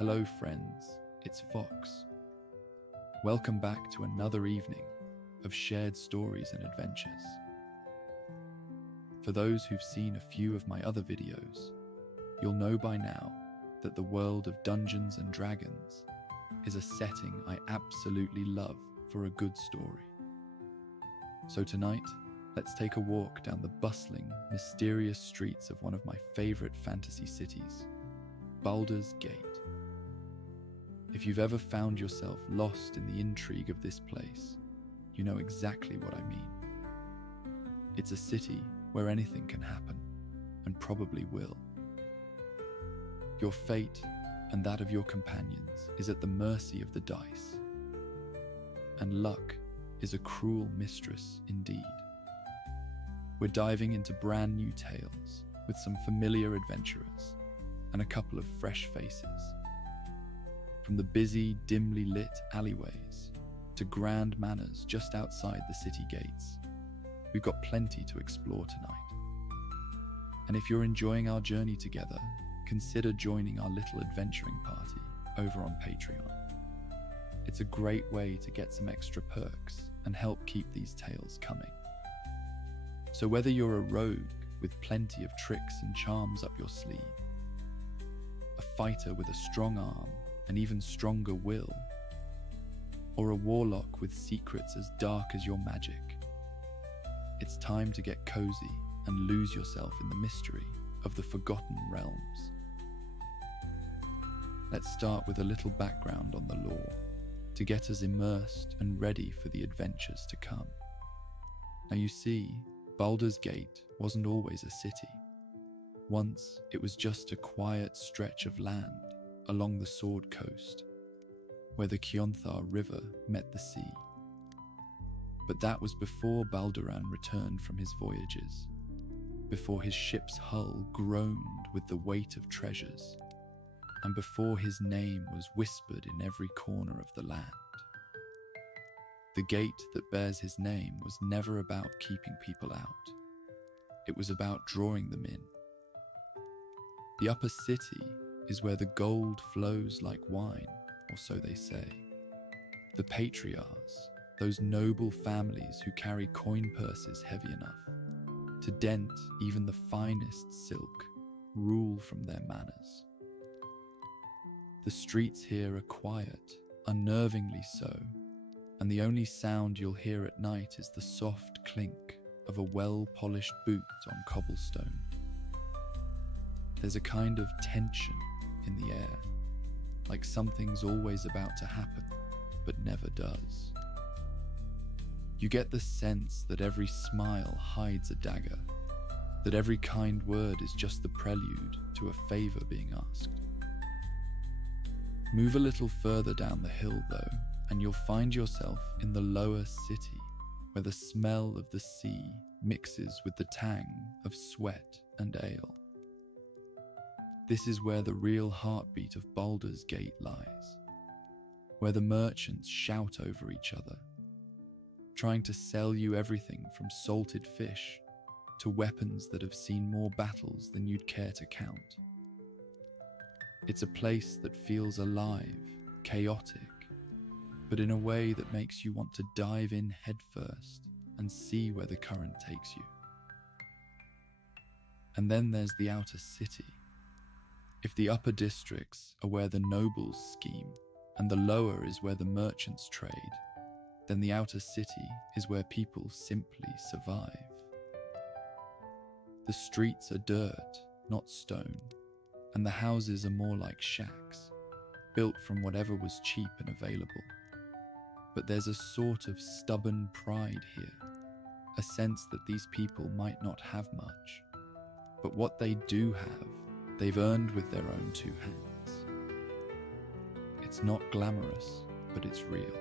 Hello friends, it's Fox. Welcome back to another evening of shared stories and adventures. For those who've seen a few of my other videos, you'll know by now that the world of Dungeons and Dragons is a setting I absolutely love for a good story. So tonight, let's take a walk down the bustling, mysterious streets of one of my favorite fantasy cities, Baldur's Gate. If you've ever found yourself lost in the intrigue of this place, you know exactly what I mean. It's a city where anything can happen, and probably will. Your fate and that of your companions is at the mercy of the dice, and luck is a cruel mistress indeed. We're diving into brand new tales with some familiar adventurers and a couple of fresh faces. From the busy, dimly lit alleyways to grand manors just outside the city gates, we've got plenty to explore tonight. And if you're enjoying our journey together, consider joining our little adventuring party over on Patreon. It's a great way to get some extra perks and help keep these tales coming. So whether you're a rogue with plenty of tricks and charms up your sleeve, a fighter with a strong arm and even stronger will, or a warlock with secrets as dark as your magic, it's time to get cozy and lose yourself in the mystery of the Forgotten Realms. Let's start with a little background on the lore to get us immersed and ready for the adventures to come. Now you see, Baldur's Gate wasn't always a city. Once it was just a quiet stretch of land along the Sword Coast, where the Kionthar River met the sea. But that was before Balduran returned from his voyages, before his ship's hull groaned with the weight of treasures, and before his name was whispered in every corner of the land. The gate that bears his name was never about keeping people out. It was about drawing them in. The upper city is where the gold flows like wine, or so they say. The patriarchs, those noble families who carry coin purses heavy enough to dent even the finest silk, rule from their manors. The streets here are quiet, unnervingly so, and the only sound you'll hear at night is the soft clink of a well-polished boot on cobblestone. There's a kind of tension in the air, like something's always about to happen, but never does. You get the sense that every smile hides a dagger, that every kind word is just the prelude to a favor being asked. Move a little further down the hill, though, and you'll find yourself in the lower city, where the smell of the sea mixes with the tang of sweat and ale. This is where the real heartbeat of Baldur's Gate lies, where the merchants shout over each other, trying to sell you everything from salted fish to weapons that have seen more battles than you'd care to count. It's a place that feels alive, chaotic, but in a way that makes you want to dive in headfirst and see where the current takes you. And then there's the outer city. If the upper districts are where the nobles scheme, and the lower is where the merchants trade, then the outer city is where people simply survive. The streets are dirt, not stone, and the houses are more like shacks, built from whatever was cheap and available. But there's a sort of stubborn pride here, a sense that these people might not have much, but what they do have, they've earned with their own two hands. It's not glamorous, but it's real.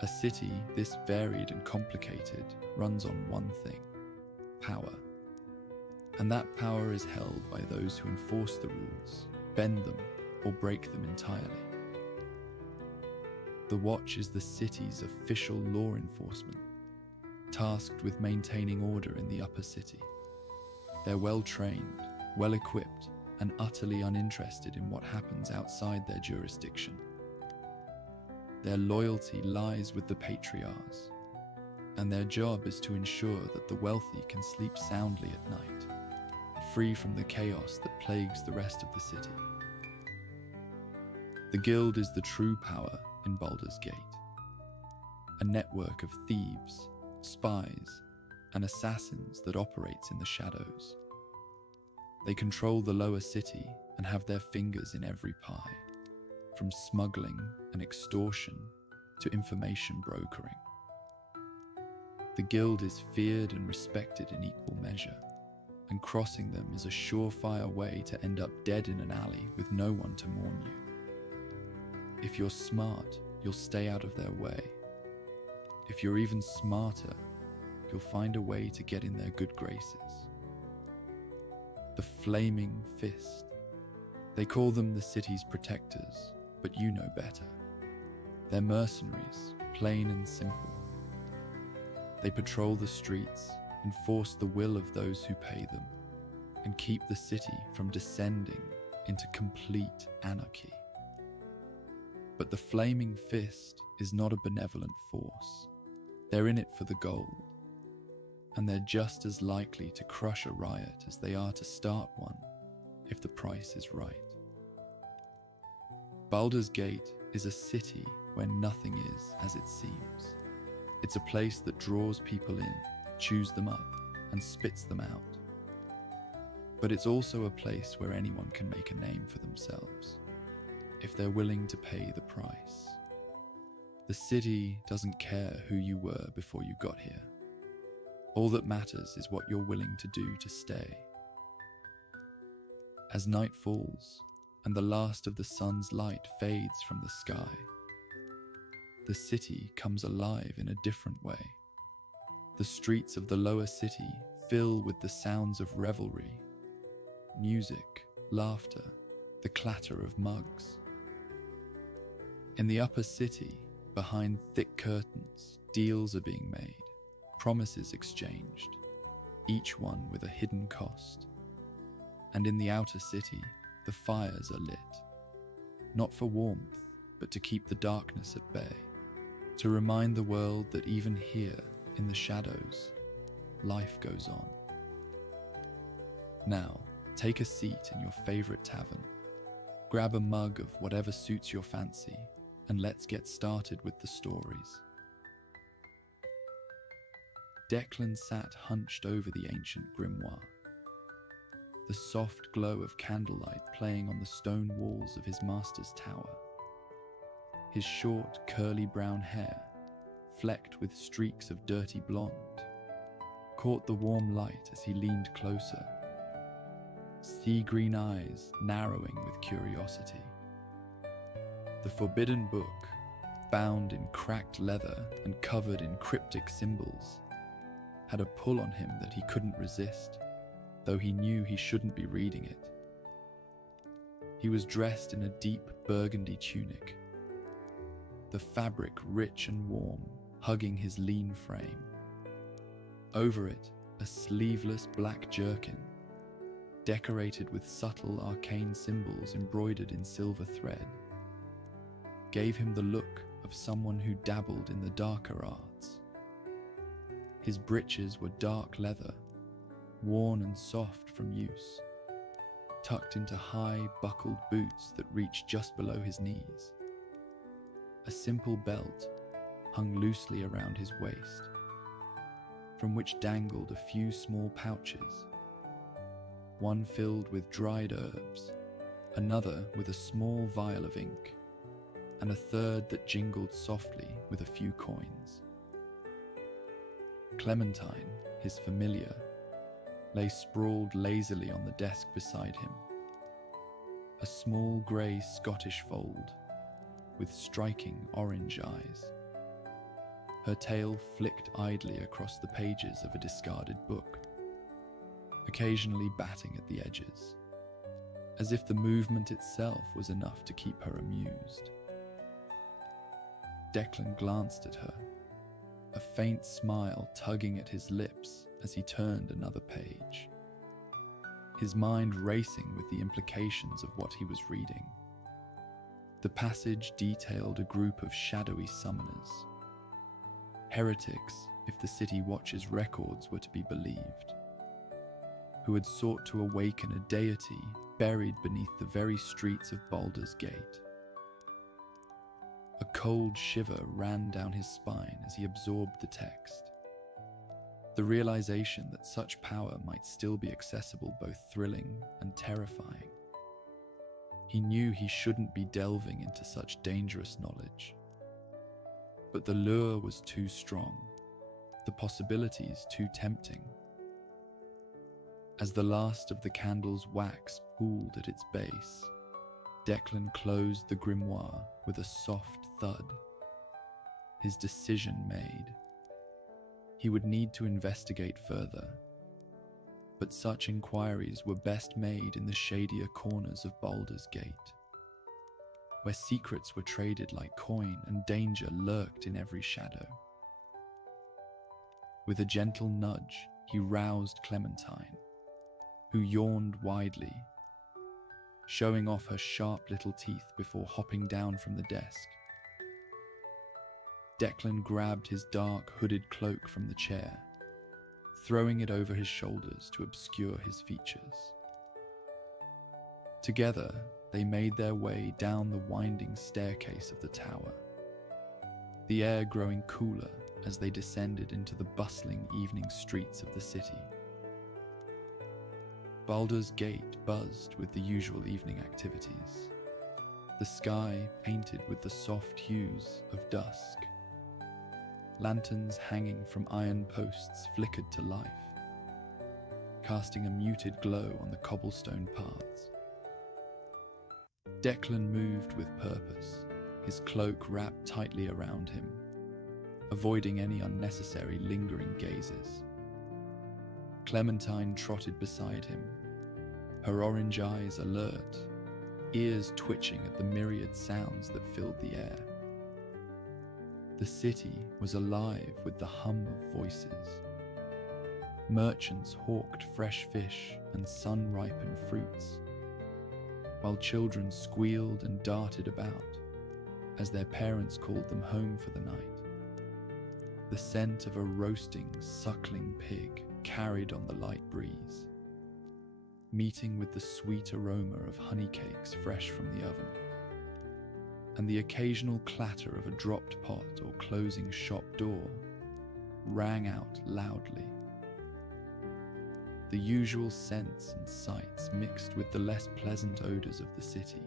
A city this varied and complicated runs on one thing: power. And that power is held by those who enforce the rules, bend them, or break them entirely. The Watch is the city's official law enforcement, tasked with maintaining order in the upper city. They're well trained, well equipped, and utterly uninterested in what happens outside their jurisdiction. Their loyalty lies with the patriarchs, and their job is to ensure that the wealthy can sleep soundly at night, free from the chaos that plagues the rest of the city. The guild is the true power in Baldur's Gate, a network of thieves, spies, and assassins that operates in the shadows. They control the lower city and have their fingers in every pie, from smuggling and extortion to information brokering. The guild is feared and respected in equal measure, and crossing them is a surefire way to end up dead in an alley with no one to mourn you. If you're smart, you'll stay out of their way. If you're even smarter, you'll find a way to get in their good graces. The Flaming Fist. They call them the city's protectors, but you know better. They're mercenaries, plain and simple. They patrol the streets, enforce the will of those who pay them, and keep the city from descending into complete anarchy. But the Flaming Fist is not a benevolent force. They're in it for the gold, and they're just as likely to crush a riot as they are to start one, if the price is right. Baldur's Gate is a city where nothing is as it seems. It's a place that draws people in, chews them up, and spits them out. But it's also a place where anyone can make a name for themselves, if they're willing to pay the price. The city doesn't care who you were before you got here. All that matters is what you're willing to do to stay. As night falls, and the last of the sun's light fades from the sky, the city comes alive in a different way. The streets of the lower city fill with the sounds of revelry, music, laughter, the clatter of mugs. In the upper city, behind thick curtains, deals are being made, promises exchanged, each one with a hidden cost. And in the outer city, the fires are lit, not for warmth, but to keep the darkness at bay, to remind the world that even here, in the shadows, life goes on. Now, take a seat in your favorite tavern, grab a mug of whatever suits your fancy, and let's get started with the stories. Declan sat hunched over the ancient grimoire, the soft glow of candlelight playing on the stone walls of his master's tower. His short, curly brown hair, flecked with streaks of dirty blonde, caught the warm light as he leaned closer, sea-green eyes narrowing with curiosity. The forbidden book, bound in cracked leather and covered in cryptic symbols, had a pull on him that he couldn't resist, though he knew he shouldn't be reading it. He was dressed in a deep burgundy tunic, the fabric rich and warm, hugging his lean frame. Over it, a sleeveless black jerkin, decorated with subtle arcane symbols embroidered in silver thread, gave him the look of someone who dabbled in the darker arts. His breeches were dark leather, worn and soft from use, tucked into high, buckled boots that reached just below his knees. A simple belt hung loosely around his waist, from which dangled a few small pouches, one filled with dried herbs, another with a small vial of ink, and a third that jingled softly with a few coins. Clementine, his familiar, lay sprawled lazily on the desk beside him, a small grey Scottish fold with striking orange eyes. Her tail flicked idly across the pages of a discarded book, occasionally batting at the edges, as if the movement itself was enough to keep her amused. Declan glanced at her, a faint smile tugging at his lips as he turned another page. his mind racing with the implications of what he was reading. The passage detailed a group of shadowy summoners, heretics if the City Watch's records were to be believed, who had sought to awaken a deity buried beneath the very streets of Baldur's Gate. A cold shiver ran down his spine as he absorbed the text. The realization that such power might still be accessible both thrilling and terrifying. He knew he shouldn't be delving into such dangerous knowledge. But the lure was too strong, the possibilities too tempting. As the last of the candle's wax pooled at its base, Declan closed the grimoire with a soft thud. His decision made. He would need to investigate further, but such inquiries were best made in the shadier corners of Baldur's Gate, where secrets were traded like coin and danger lurked in every shadow. With a gentle nudge, he roused Clementine, who yawned widely, showing off her sharp little teeth before hopping down from the desk. Declan grabbed his dark hooded cloak from the chair, throwing it over his shoulders to obscure his features. Together, they made their way down the winding staircase of the tower, the air growing cooler as they descended into the bustling evening streets of the city. Baldur's Gate buzzed with the usual evening activities, the sky painted with the soft hues of dusk. Lanterns hanging from iron posts flickered to life, casting a muted glow on the cobblestone paths. Declan moved with purpose, his cloak wrapped tightly around him, avoiding any unnecessary lingering gazes. Clementine trotted beside him, her orange eyes alert, ears twitching at the myriad sounds that filled the air. The city was alive with the hum of voices. Merchants hawked fresh fish and sun-ripened fruits, while children squealed and darted about as their parents called them home for the night. The scent of a roasting, suckling pig carried on the light breeze, meeting with the sweet aroma of honey cakes fresh from the oven, and the occasional clatter of a dropped pot or closing shop door rang out loudly. The usual scents and sights mixed with the less pleasant odours of the city,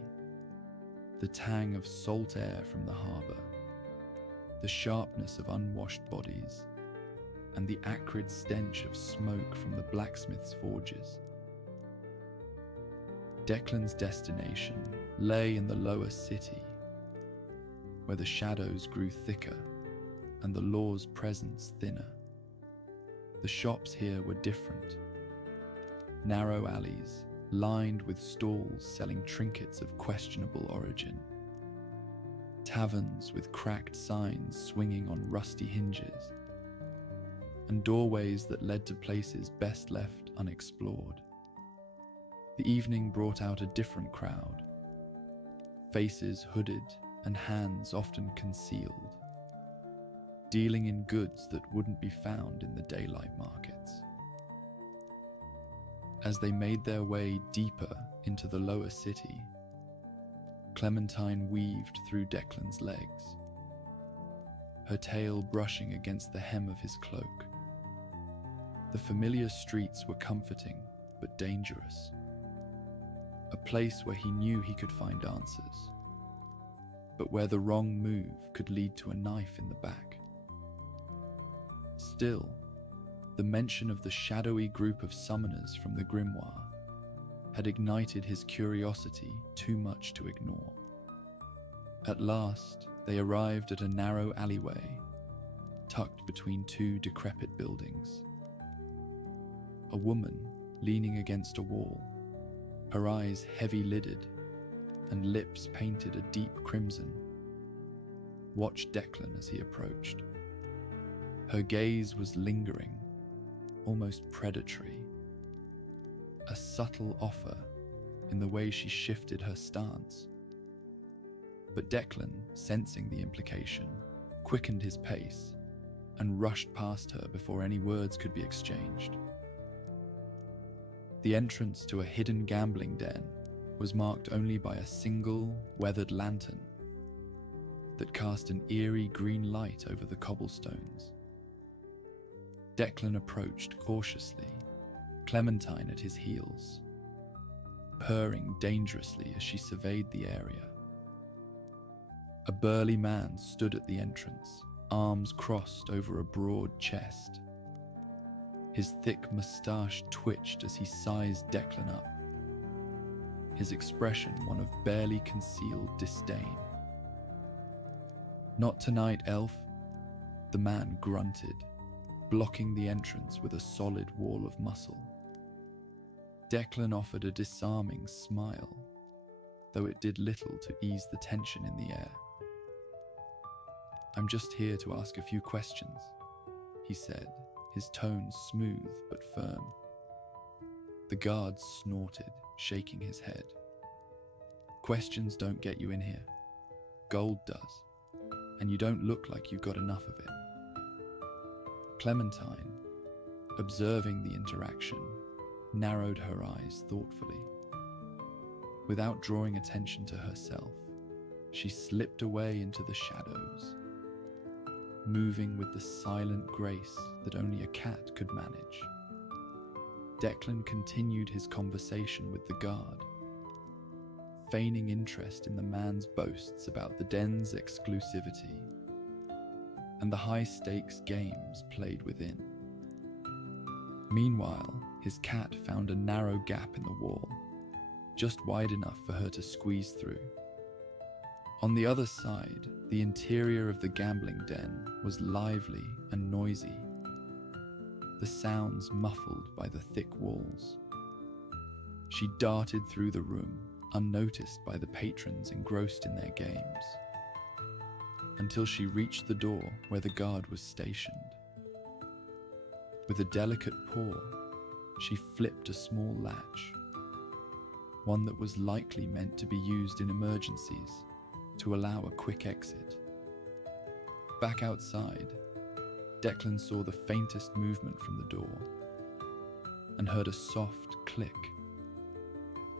the tang of salt air from the harbour, the sharpness of unwashed bodies, and the acrid stench of smoke from the blacksmith's forges. Declan's destination lay in the lower city, where the shadows grew thicker and the law's presence thinner. The shops here were different. Narrow alleys, lined with stalls selling trinkets of questionable origin. Taverns with cracked signs swinging on rusty hinges, and doorways that led to places best left unexplored. The evening brought out a different crowd, faces hooded and hands often concealed, dealing in goods that wouldn't be found in the daylight markets. As they made their way deeper into the lower city, Clementine weaved through Declan's legs, her tail brushing against the hem of his cloak. The familiar streets were comforting but dangerous, a place where he knew he could find answers, but where the wrong move could lead to a knife in the back. Still, the mention of the shadowy group of summoners from the grimoire had ignited his curiosity too much to ignore. At last, they arrived at a narrow alleyway, tucked between two decrepit buildings. A woman, leaning against a wall, her eyes heavy-lidded and lips painted a deep crimson, watched Declan as he approached. Her gaze was lingering, almost predatory, a subtle offer in the way she shifted her stance. But Declan, sensing the implication, quickened his pace and rushed past her before any words could be exchanged. The entrance to a hidden gambling den was marked only by a single, weathered lantern that cast an eerie green light over the cobblestones. Declan approached cautiously, Clementine at his heels, purring dangerously as she surveyed the area. A burly man stood at the entrance, arms crossed over a broad chest. His thick moustache twitched as he sized Declan up, his expression one of barely concealed disdain. "Not tonight, elf," the man grunted, blocking the entrance with a solid wall of muscle. Declan offered a disarming smile, though it did little to ease the tension in the air. "I'm just here to ask a few questions," he said, his tone smooth but firm. The guard snorted, shaking his head. "Questions don't get you in here. Gold does, and you don't look like you've got enough of it." Clementine, observing the interaction, narrowed her eyes thoughtfully. Without drawing attention to herself, she slipped away into the shadows, moving with the silent grace that only a cat could manage. Declan continued his conversation with the guard, feigning interest in the man's boasts about the den's exclusivity and the high-stakes games played within. Meanwhile, his cat found a narrow gap in the wall, just wide enough for her to squeeze through. On the other side, the interior of the gambling den was lively and noisy, the sounds muffled by the thick walls. She darted through the room, unnoticed by the patrons engrossed in their games, until she reached the door where the guard was stationed. With a delicate paw, she flipped a small latch, one that was likely meant to be used in emergencies to allow a quick exit. Back outside, Declan saw the faintest movement from the door and heard a soft click.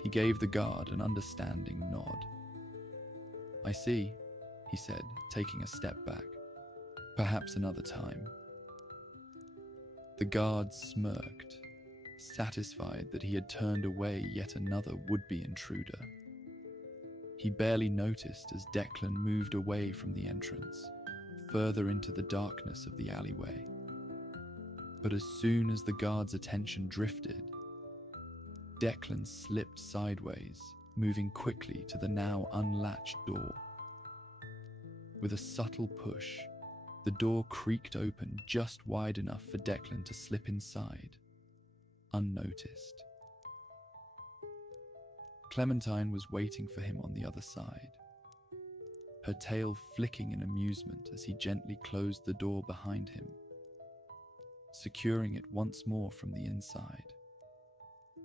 He gave the guard an understanding nod. "I see," he said, taking a step back. "Perhaps another time." The guard smirked, satisfied that he had turned away yet another would-be intruder. He barely noticed as Declan moved away from the entrance, further into the darkness of the alleyway. But as soon as the guard's attention drifted, Declan slipped sideways, moving quickly to the now unlatched door. With a subtle push, the door creaked open just wide enough for Declan to slip inside, unnoticed. Clementine was waiting for him on the other side, her tail flicking in amusement as he gently closed the door behind him, securing it once more from the inside.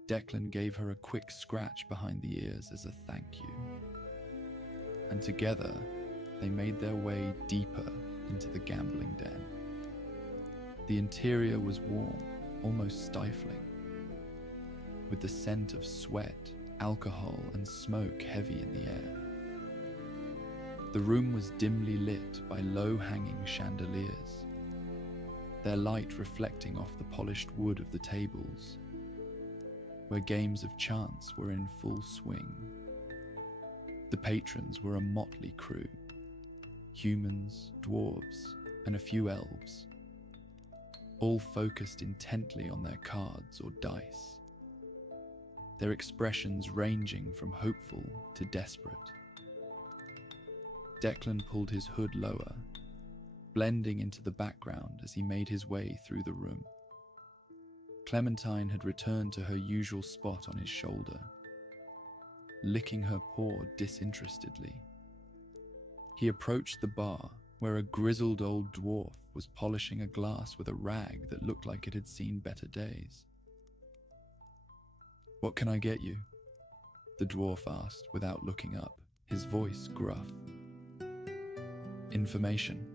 Declan gave her a quick scratch behind the ears as a thank you, and together they made their way deeper into the gambling den. The interior was warm, almost stifling, with the scent of sweat, alcohol, and smoke heavy in the air. The room was dimly lit by low-hanging chandeliers, their light reflecting off the polished wood of the tables, where games of chance were in full swing. The patrons were a motley crew, humans, dwarves, and a few elves, all focused intently on their cards or dice, their expressions ranging from hopeful to desperate. Declan pulled his hood lower, blending into the background as he made his way through the room. Clementine had returned to her usual spot on his shoulder, licking her paw disinterestedly. He approached the bar, where a grizzled old dwarf was polishing a glass with a rag that looked like it had seen better days. "What can I get you?" the dwarf asked without looking up, his voice gruff. "Information,"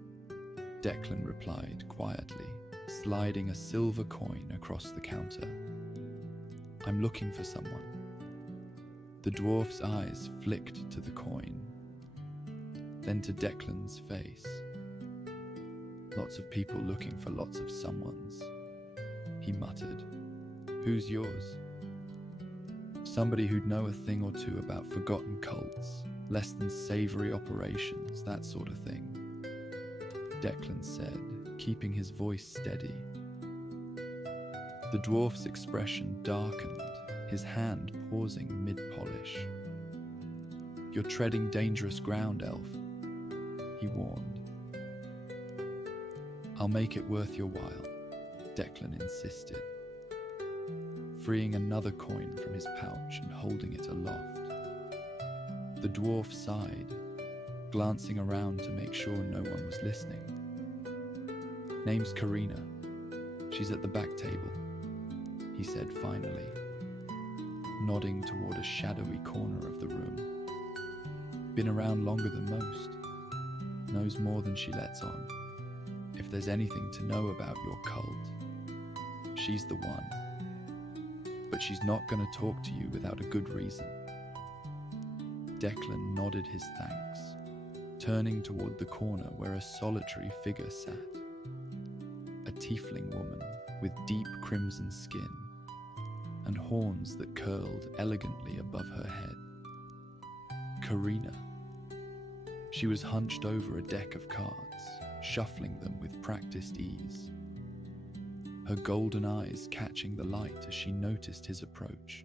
Declan replied quietly, sliding a silver coin across the counter. "I'm looking for someone." The dwarf's eyes flicked to the coin, then to Declan's face. "Lots of people looking for lots of someones," he muttered. "Who's yours?" "Somebody who'd know a thing or two about forgotten cults, less than savory operations, that sort of thing," Declan said, keeping his voice steady. The dwarf's expression darkened, his hand pausing mid-polish. "You're treading dangerous ground, elf," he warned. "I'll make it worth your while," Declan insisted, freeing another coin from his pouch and holding it aloft. The dwarf sighed, glancing around to make sure no one was listening. "Name's Karina. She's at the back table," he said finally, nodding toward a shadowy corner of the room. "Been around longer than most. Knows more than she lets on. If there's anything to know about your cult, she's the one. But she's not going to talk to you without a good reason." Declan nodded his thanks, turning toward the corner where a solitary figure sat. A tiefling woman with deep crimson skin and horns that curled elegantly above her head. Karina. She was hunched over a deck of cards, shuffling them with practiced ease, her golden eyes catching the light as she noticed his approach.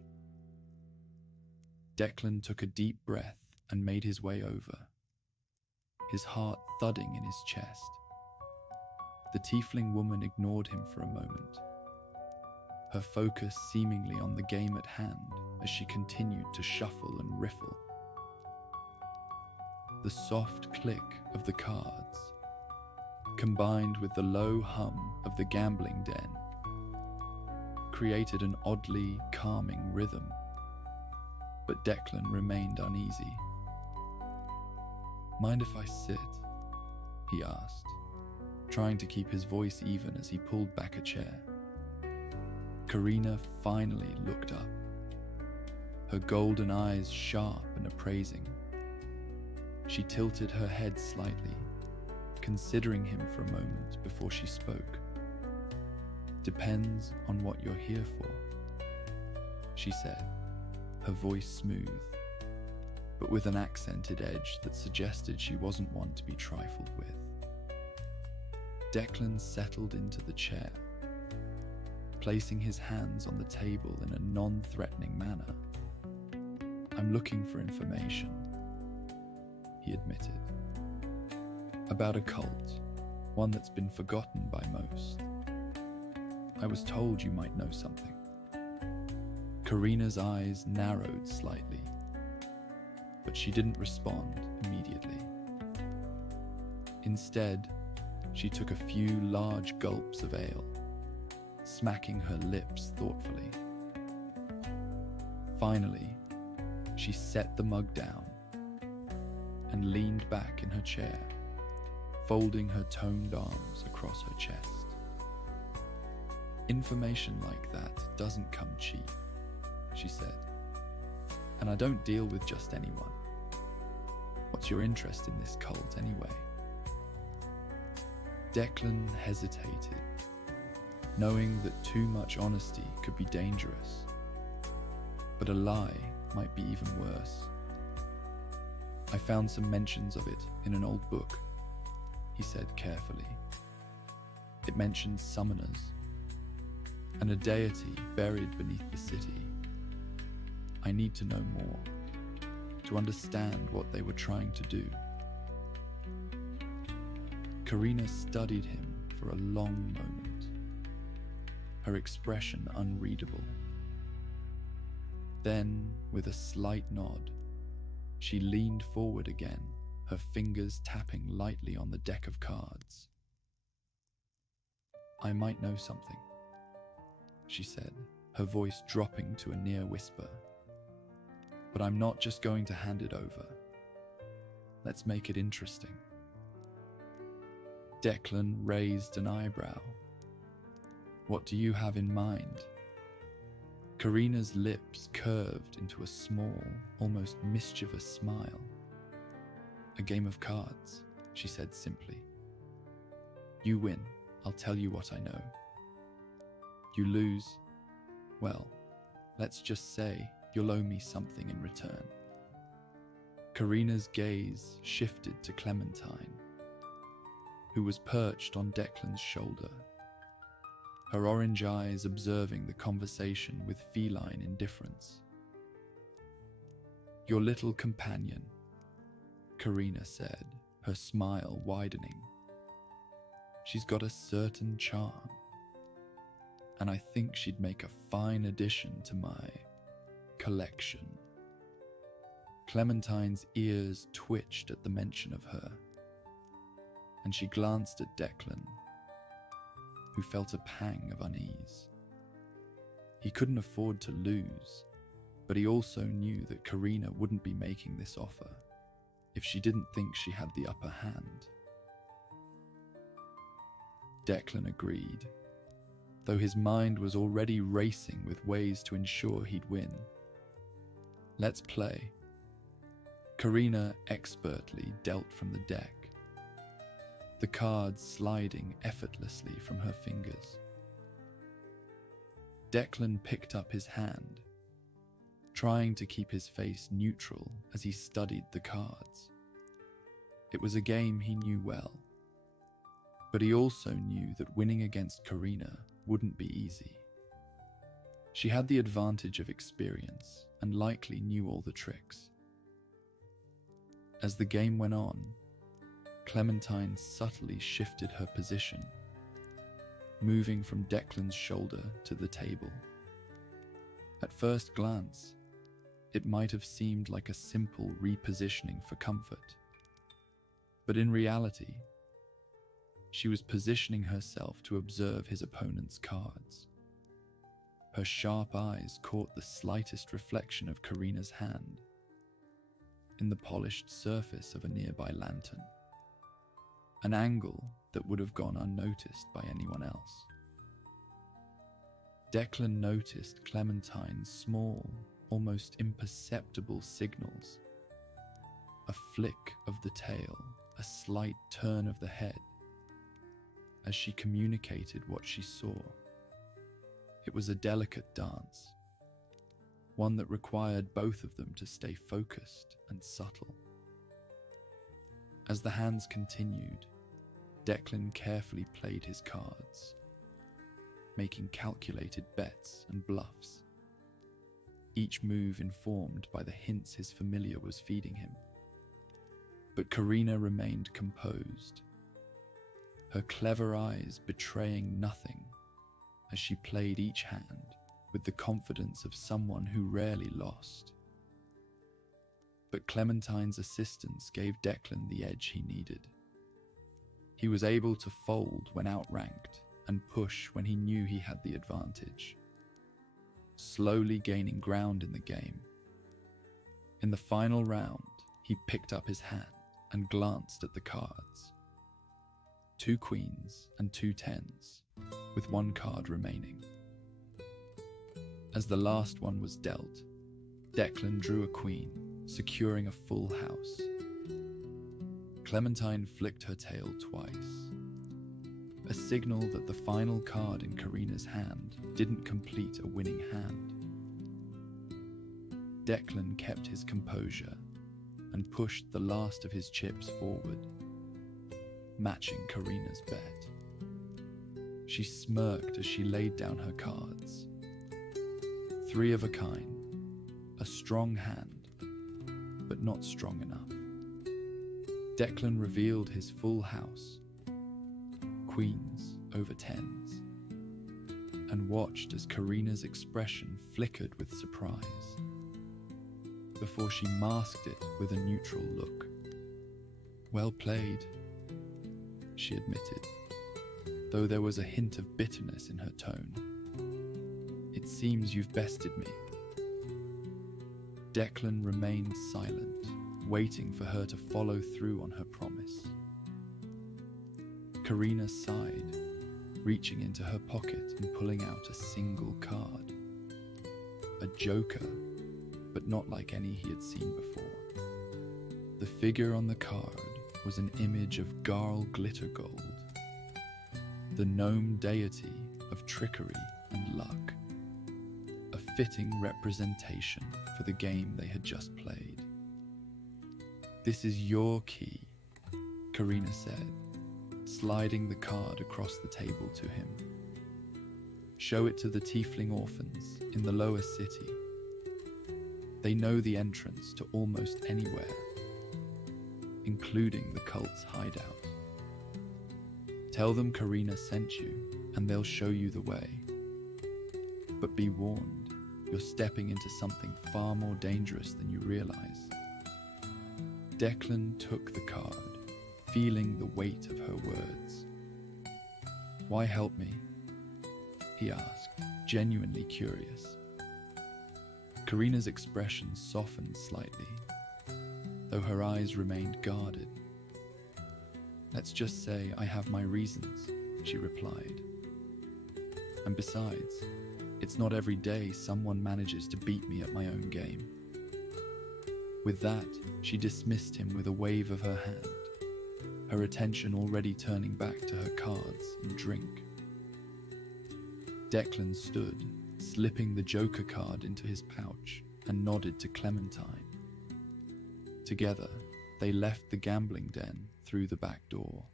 Declan took a deep breath and made his way over, his heart thudding in his chest. The tiefling woman ignored him for a moment, her focus seemingly on the game at hand as she continued to shuffle and riffle. The soft click of the cards, combined with the low hum of the gambling den, created an oddly calming rhythm, but Declan remained uneasy. "Mind if I sit?" he asked, trying to keep his voice even as he pulled back a chair. Karina finally looked up, her golden eyes sharp and appraising. She tilted her head slightly, considering him for a moment before she spoke. "Depends on what you're here for," she said, her voice smooth, but with an accented edge that suggested she wasn't one to be trifled with. Declan settled into the chair, placing his hands on the table in a non-threatening manner. "I'm looking for information," he admitted. "About a cult, one that's been forgotten by most. I was told you might know something." Karina's eyes narrowed slightly, but she didn't respond immediately. Instead, she took a few large gulps of ale, smacking her lips thoughtfully. Finally, she set the mug down and leaned back in her chair, folding her toned arms across her chest. "Information like that doesn't come cheap," she said, "and I don't deal with just anyone. What's your interest in this cult anyway?" Declan hesitated, knowing that too much honesty could be dangerous, but a lie might be even worse. "I found some mentions of it in an old book," he said carefully. "It mentions summoners, and a deity buried beneath the city. I need to know more, to understand what they were trying to do." Karina studied him for a long moment, her expression unreadable. Then, with a slight nod, she leaned forward again, her fingers tapping lightly on the deck of cards. "I might know something," she said, her voice dropping to a near whisper. But I'm not just going to hand it over. Let's make it interesting. Declan raised an eyebrow. What do you have in mind? Karina's lips curved into a small, almost mischievous smile. A game of cards, she said simply. You win, I'll tell you what I know. You lose, well, let's just say you'll owe me something in return. Karina's gaze shifted to Clementine, who was perched on Declan's shoulder, her orange eyes observing the conversation with feline indifference. Your little companion, Karina said, her smile widening. She's got a certain charm, and I think she'd make a fine addition to my collection. Clementine's ears twitched at the mention of her, and she glanced at Declan, who felt a pang of unease. He couldn't afford to lose, but he also knew that Karina wouldn't be making this offer if she didn't think she had the upper hand. Declan agreed, though his mind was already racing with ways to ensure he'd win. Let's play. Karina expertly dealt from the deck, the cards sliding effortlessly from her fingers. Declan picked up his hand, trying to keep his face neutral as he studied the cards. It was a game he knew well, but he also knew that winning against Karina wouldn't be easy. She had the advantage of experience and likely knew all the tricks. As the game went on, Clementine subtly shifted her position, moving from Declan's shoulder to the table. At first glance, it might have seemed like a simple repositioning for comfort, but in reality, she was positioning herself to observe his opponent's cards. Her sharp eyes caught the slightest reflection of Karina's hand in the polished surface of a nearby lantern, an angle that would have gone unnoticed by anyone else. Declan noticed Clementine's small, almost imperceptible signals, a flick of the tail, a slight turn of the head, as she communicated what she saw. It was a delicate dance, one that required both of them to stay focused and subtle. As the hands continued, Declan carefully played his cards, making calculated bets and bluffs, each move informed by the hints his familiar was feeding him. But Karina remained composed, her clever eyes betraying nothing as she played each hand with the confidence of someone who rarely lost. But Clementine's assistance gave Declan the edge he needed. He was able to fold when outranked and push when he knew he had the advantage, slowly gaining ground in the game. In the final round, he picked up his hand and glanced at the cards. 2 queens and 2 tens, with 1 card remaining. As the last one was dealt, Declan drew a queen, securing a full house. Clementine flicked her tail twice, a signal that the final card in Karina's hand didn't complete a winning hand. Declan kept his composure and pushed the last of his chips forward, matching Karina's bet. She smirked as she laid down her cards. 3 of a kind, a strong hand, but not strong enough. Declan revealed his full house, queens over tens, and watched as Karina's expression flickered with surprise, before she masked it with a neutral look. Well played, she admitted, though there was a hint of bitterness in her tone. It seems you've bested me." Declan remained silent, waiting for her to follow through on her promise. Karina sighed, reaching into her pocket and pulling out a single card. A joker, but not like any he had seen before. The figure on the card was an image of Garl Glittergold, the gnome deity of trickery and luck, a fitting representation for the game they had just played. "This is your key," Karina said, sliding the card across the table to him. "Show it to the tiefling orphans in the lower city. They know the entrance to almost anywhere, including the cult's hideout. Tell them Karina sent you, and they'll show you the way. But be warned, you're stepping into something far more dangerous than you realize." Declan took the card, feeling the weight of her words. "Why help me?" he asked, genuinely curious. Karina's expression softened slightly, though her eyes remained guarded. "Let's just say I have my reasons," she replied. "And besides, it's not every day someone manages to beat me at my own game." With that, she dismissed him with a wave of her hand, her attention already turning back to her cards and drink. Declan stood, slipping the Joker card into his pouch, and nodded to Clementine. Together, they left the gambling den through the back door,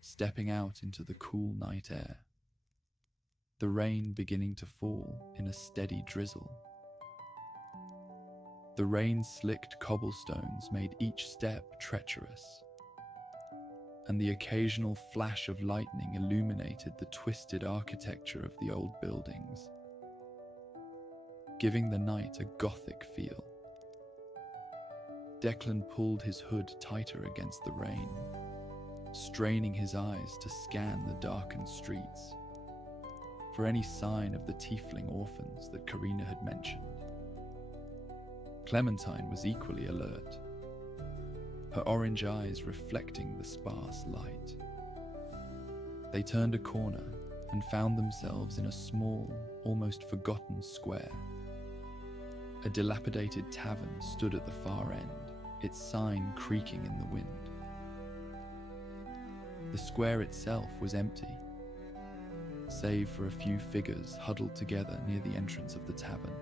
stepping out into the cool night air, the rain beginning to fall in a steady drizzle. The rain-slicked cobblestones made each step treacherous, and the occasional flash of lightning illuminated the twisted architecture of the old buildings, giving the night a gothic feel. Declan pulled his hood tighter against the rain, straining his eyes to scan the darkened streets for any sign of the tiefling orphans that Karina had mentioned. Clementine was equally alert, her orange eyes reflecting the sparse light. They turned a corner and found themselves in a small, almost forgotten square. A dilapidated tavern stood at the far end, its sign creaking in the wind. The square itself was empty, save for a few figures huddled together near the entrance of the tavern,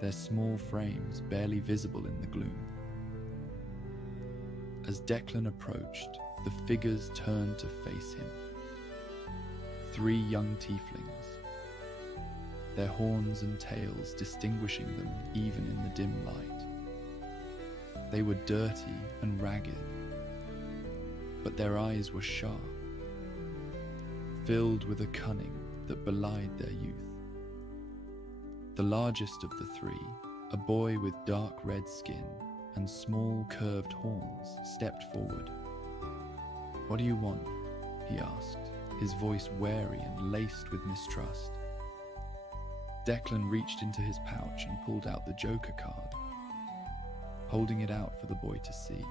their small frames barely visible in the gloom. As Declan approached, the figures turned to face him. 3 young tieflings, their horns and tails distinguishing them even in the dim light. They were dirty and ragged, but their eyes were sharp, filled with a cunning that belied their youth. The largest of the 3, a boy with dark red skin and small curved horns, stepped forward. "What do you want?" he asked, his voice wary and laced with mistrust. Declan reached into his pouch and pulled out the Joker card, holding it out for the boy to see.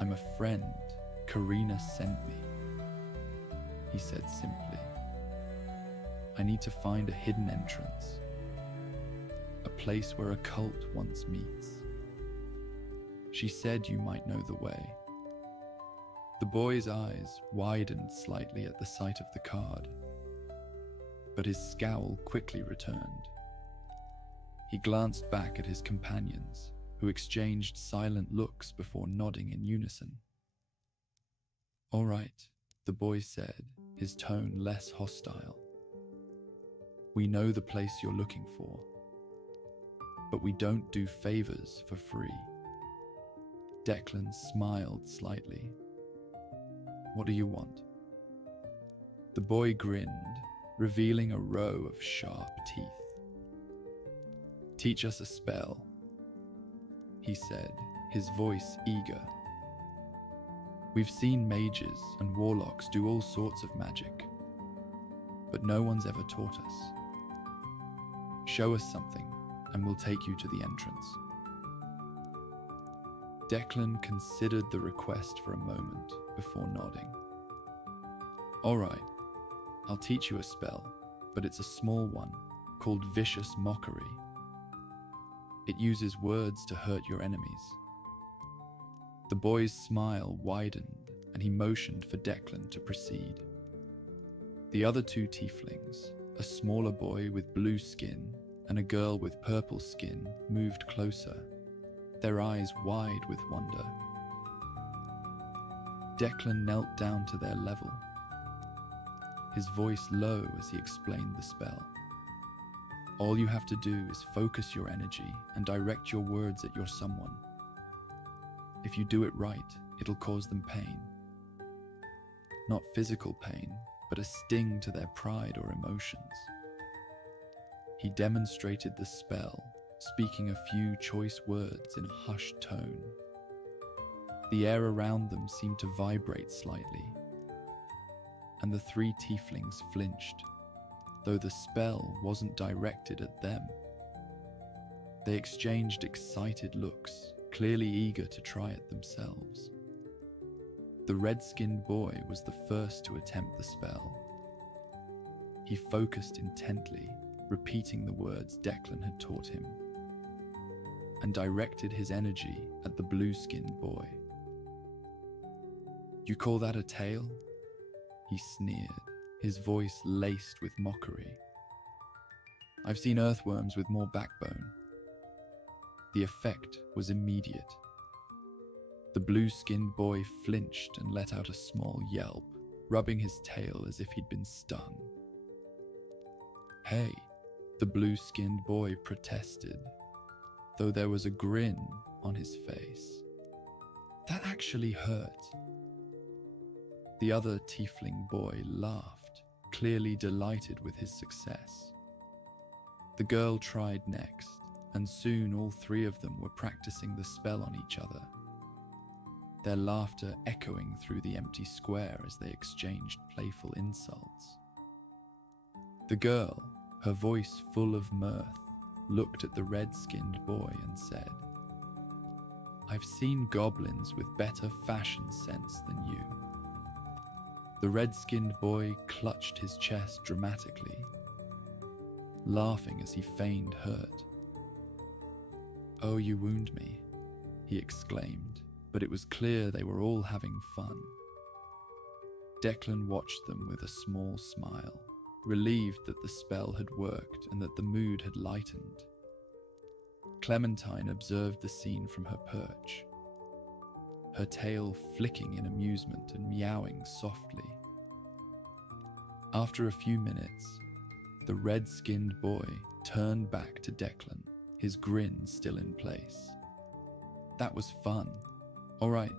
"I'm a friend. Karina sent me," he said simply. "I need to find a hidden entrance, a place where a cult once meets. She said you might know the way." The boy's eyes widened slightly at the sight of the card, but his scowl quickly returned. He glanced back at his companions, who exchanged silent looks before nodding in unison. "All right," the boy said, his tone less hostile. "We know the place you're looking for, but we don't do favors for free." Declan smiled slightly. "What do you want?" The boy grinned, revealing a row of sharp teeth. "Teach us a spell," he said, his voice eager. "We've seen mages and warlocks do all sorts of magic, but no one's ever taught us. Show us something, and we'll take you to the entrance. Declan considered the request for a moment before nodding. All right, I'll teach you a spell, but it's a small one called Vicious Mockery. It uses words to hurt your enemies. The boy's smile widened and he motioned for Declan to proceed. The other two tieflings, a smaller boy with blue skin and a girl with purple skin, moved closer, their eyes wide with wonder. Declan knelt down to their level, his voice low as he explained the spell. All you have to do is focus your energy and direct your words at your someone. If you do it right, it'll cause them pain. Not physical pain, but a sting to their pride or emotions. He demonstrated the spell, speaking a few choice words in a hushed tone. The air around them seemed to vibrate slightly, and the three tieflings flinched, though the spell wasn't directed at them. They exchanged excited looks, clearly eager to try it themselves. The red-skinned boy was the first to attempt the spell. He focused intently, repeating the words Declan had taught him, and directed his energy at the blue-skinned boy. You call that a tale? He sneered, his voice laced with mockery. I've seen earthworms with more backbone. The effect was immediate. The blue-skinned boy flinched and let out a small yelp, rubbing his tail as if he'd been stung. Hey, the blue-skinned boy protested, though there was a grin on his face. That actually hurt. The other tiefling boy laughed, clearly delighted with his success. The girl tried next, and soon all three of them were practicing the spell on each other, their laughter echoing through the empty square as they exchanged playful insults. The girl, her voice full of mirth, looked at the red-skinned boy and said, I've seen goblins with better fashion sense than you. The red-skinned boy clutched his chest dramatically, laughing as he feigned hurt. Oh, you wound me, he exclaimed, but it was clear they were all having fun. Declan watched them with a small smile, relieved that the spell had worked and that the mood had lightened. Clementine observed the scene from her perch, her tail flicking in amusement and meowing softly. After a few minutes, the red-skinned boy turned back to Declan, his grin still in place. That was fun. All right,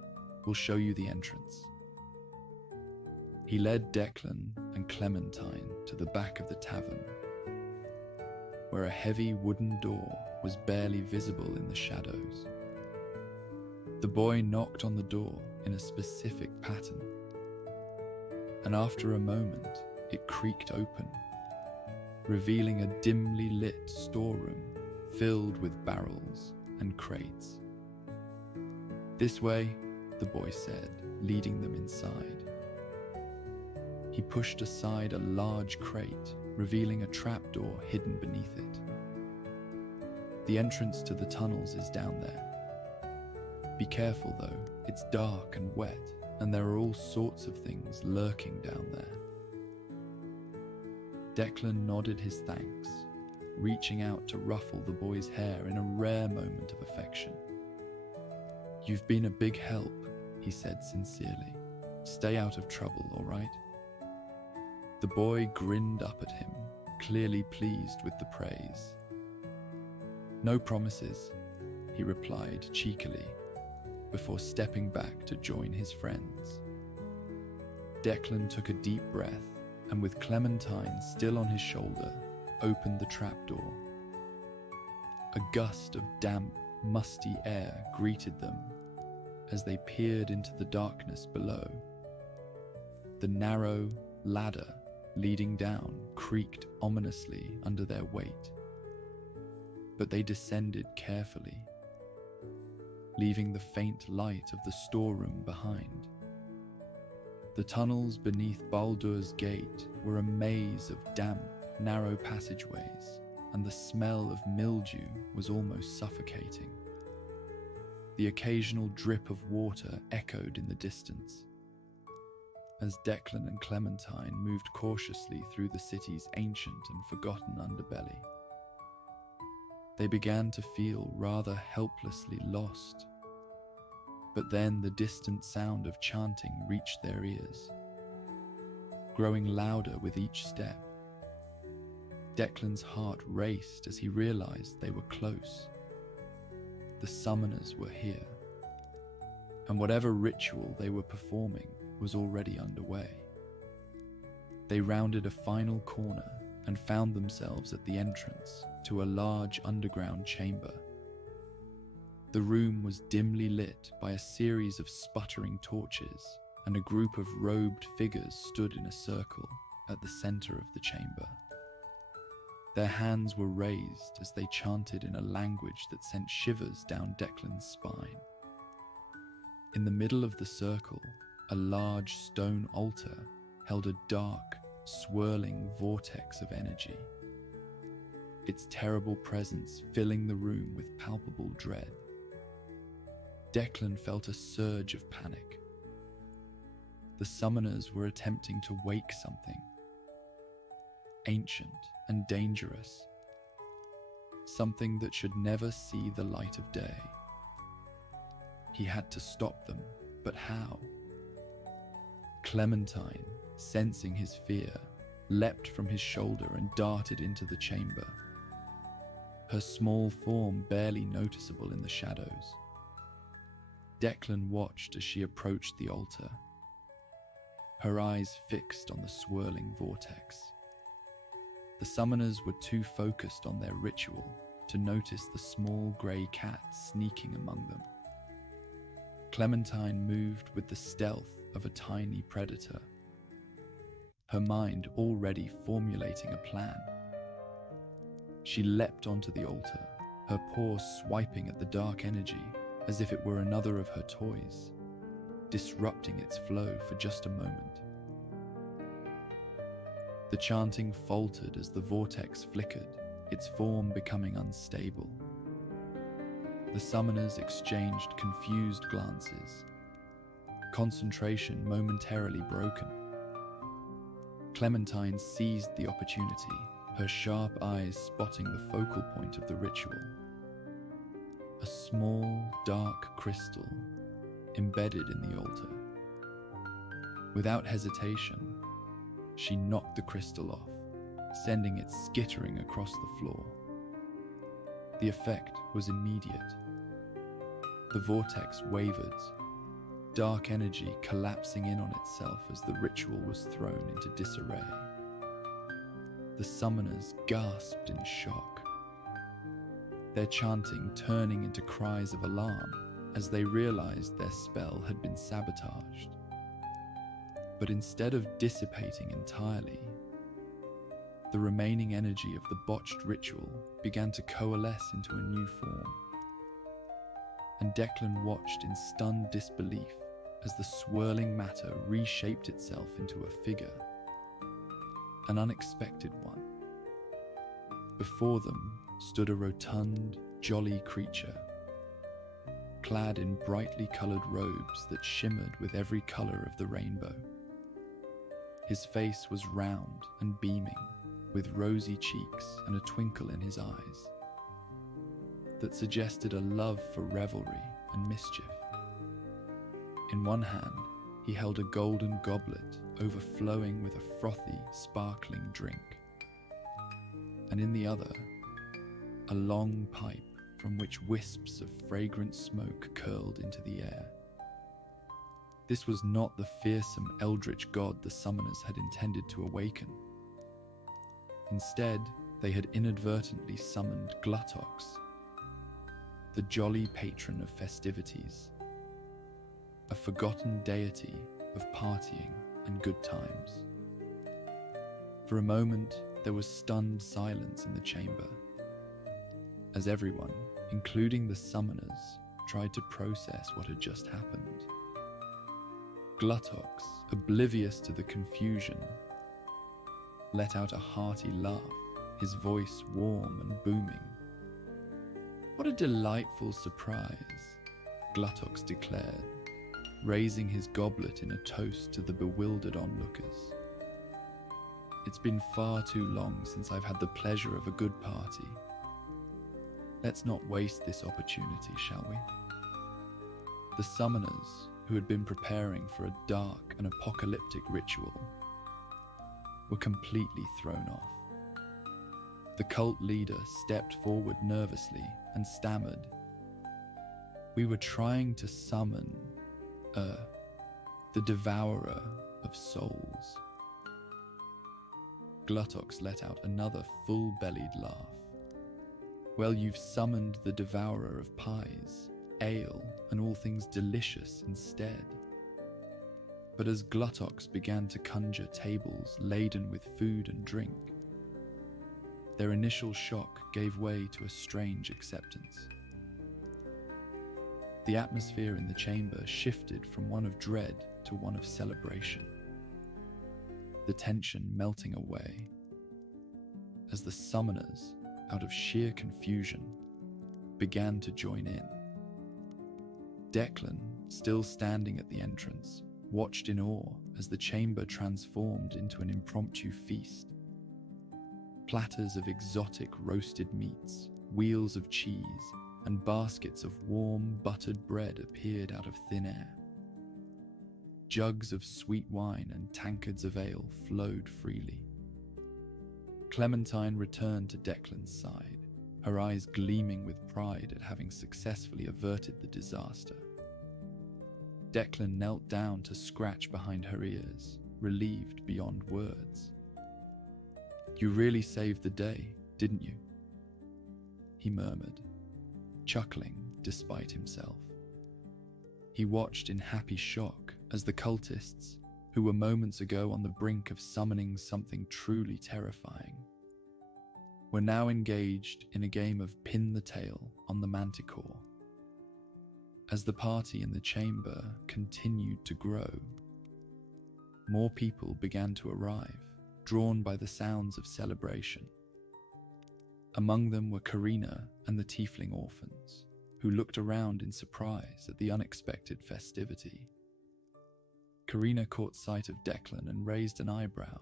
we'll show you the entrance. He led Declan and Clementine to the back of the tavern, where a heavy wooden door was barely visible in the shadows. The boy knocked on the door in a specific pattern, and after a moment, it creaked open, revealing a dimly lit storeroom filled with barrels and crates. This way, the boy said, leading them inside. He pushed aside a large crate, revealing a trapdoor hidden beneath it. The entrance to the tunnels is down there. Be careful though, it's dark and wet, and there are all sorts of things lurking down there. Declan nodded his thanks, reaching out to ruffle the boy's hair in a rare moment of affection. You've been a big help, he said sincerely. Stay out of trouble, all right? The boy grinned up at him, clearly pleased with the praise. No promises, he replied cheekily, before stepping back to join his friends. Declan took a deep breath, and with Clementine still on his shoulder, opened the trapdoor. A gust of damp, musty air greeted them as they peered into the darkness below. The narrow ladder leading down creaked ominously under their weight, but they descended carefully, leaving the faint light of the storeroom behind. The tunnels beneath Baldur's gate were a maze of damp, narrow passageways, and the smell of mildew was almost suffocating. The occasional drip of water echoed in the distance, as Declan and Clementine moved cautiously through the city's ancient and forgotten underbelly. They began to feel rather helplessly lost. But then the distant sound of chanting reached their ears, growing louder with each step. Declan's heart raced as he realized they were close. The summoners were here, and whatever ritual they were performing was already underway. They rounded a final corner and found themselves at the entrance to a large underground chamber. The room was dimly lit by a series of sputtering torches, and a group of robed figures stood in a circle at the center of the chamber. Their hands were raised as they chanted in a language that sent shivers down Declan's spine. In the middle of the circle, a large stone altar held a dark, swirling vortex of energy, its terrible presence filling the room with palpable dread. Declan felt a surge of panic. The summoners were attempting to wake something, ancient and dangerous, something that should never see the light of day. He had to stop them, but how? Clementine, sensing his fear, leapt from his shoulder and darted into the chamber, her small form barely noticeable in the shadows. Declan watched as she approached the altar, her eyes fixed on the swirling vortex. The summoners were too focused on their ritual to notice the small grey cat sneaking among them. Clementine moved with the stealth of a tiny predator, her mind already formulating a plan. She leapt onto the altar, her paws swiping at the dark energy as if it were another of her toys, disrupting its flow for just a moment. The chanting faltered as the vortex flickered, its form becoming unstable. The summoners exchanged confused glances, concentration momentarily broken. Clementine seized the opportunity, her sharp eyes spotting the focal point of the ritual. A small, dark crystal embedded in the altar. Without hesitation, she knocked the crystal off, sending it skittering across the floor. The effect was immediate. The vortex wavered, dark energy collapsing in on itself as the ritual was thrown into disarray. The summoners gasped in shock, their chanting turning into cries of alarm as they realized their spell had been sabotaged. But instead of dissipating entirely, the remaining energy of the botched ritual began to coalesce into a new form. And Declan watched in stunned disbelief as the swirling matter reshaped itself into a figure, an unexpected one. Before them stood a rotund, jolly creature, clad in brightly coloured robes that shimmered with every colour of the rainbow. His face was round and beaming, with rosy cheeks and a twinkle in his eyes that suggested a love for revelry and mischief. In one hand, he held a golden goblet overflowing with a frothy, sparkling drink, and in the other, a long pipe from which wisps of fragrant smoke curled into the air. This was not the fearsome eldritch god the summoners had intended to awaken. Instead, they had inadvertently summoned Gluttox, the jolly patron of festivities, a forgotten deity of partying and good times. For a moment, there was stunned silence in the chamber, as everyone, including the summoners, tried to process what had just happened. Gluttox, oblivious to the confusion, let out a hearty laugh, his voice warm and booming. "What a delightful surprise," Gluttox declared, raising his goblet in a toast to the bewildered onlookers. "It's been far too long since I've had the pleasure of a good party. Let's not waste this opportunity, shall we?" The summoners, who had been preparing for a dark and apocalyptic ritual, were completely thrown off. The cult leader stepped forward nervously and stammered, "We were trying to summon, the devourer of souls." Gluttox let out another full-bellied laugh. "Well, you've summoned the devourer of pies, ale, and all things delicious instead." But as Gluttox began to conjure tables laden with food and drink, their initial shock gave way to a strange acceptance. The atmosphere in the chamber shifted from one of dread to one of celebration, the tension melting away as the summoners, out of sheer confusion, began to join in. Declan, still standing at the entrance, watched in awe as the chamber transformed into an impromptu feast. Platters of exotic roasted meats, wheels of cheese, and baskets of warm, buttered bread appeared out of thin air. Jugs of sweet wine and tankards of ale flowed freely. Clementine returned to Declan's side, her eyes gleaming with pride at having successfully averted the disaster. Declan knelt down to scratch behind her ears, relieved beyond words. "You really saved the day, didn't you?" he murmured, chuckling despite himself. He watched in happy shock as the cultists, who were moments ago on the brink of summoning something truly terrifying, were now engaged in a game of pin the tail on the manticore. As the party in the chamber continued to grow, more people began to arrive, drawn by the sounds of celebration. Among them were Karina and the tiefling orphans, who looked around in surprise at the unexpected festivity. Karina caught sight of Declan and raised an eyebrow,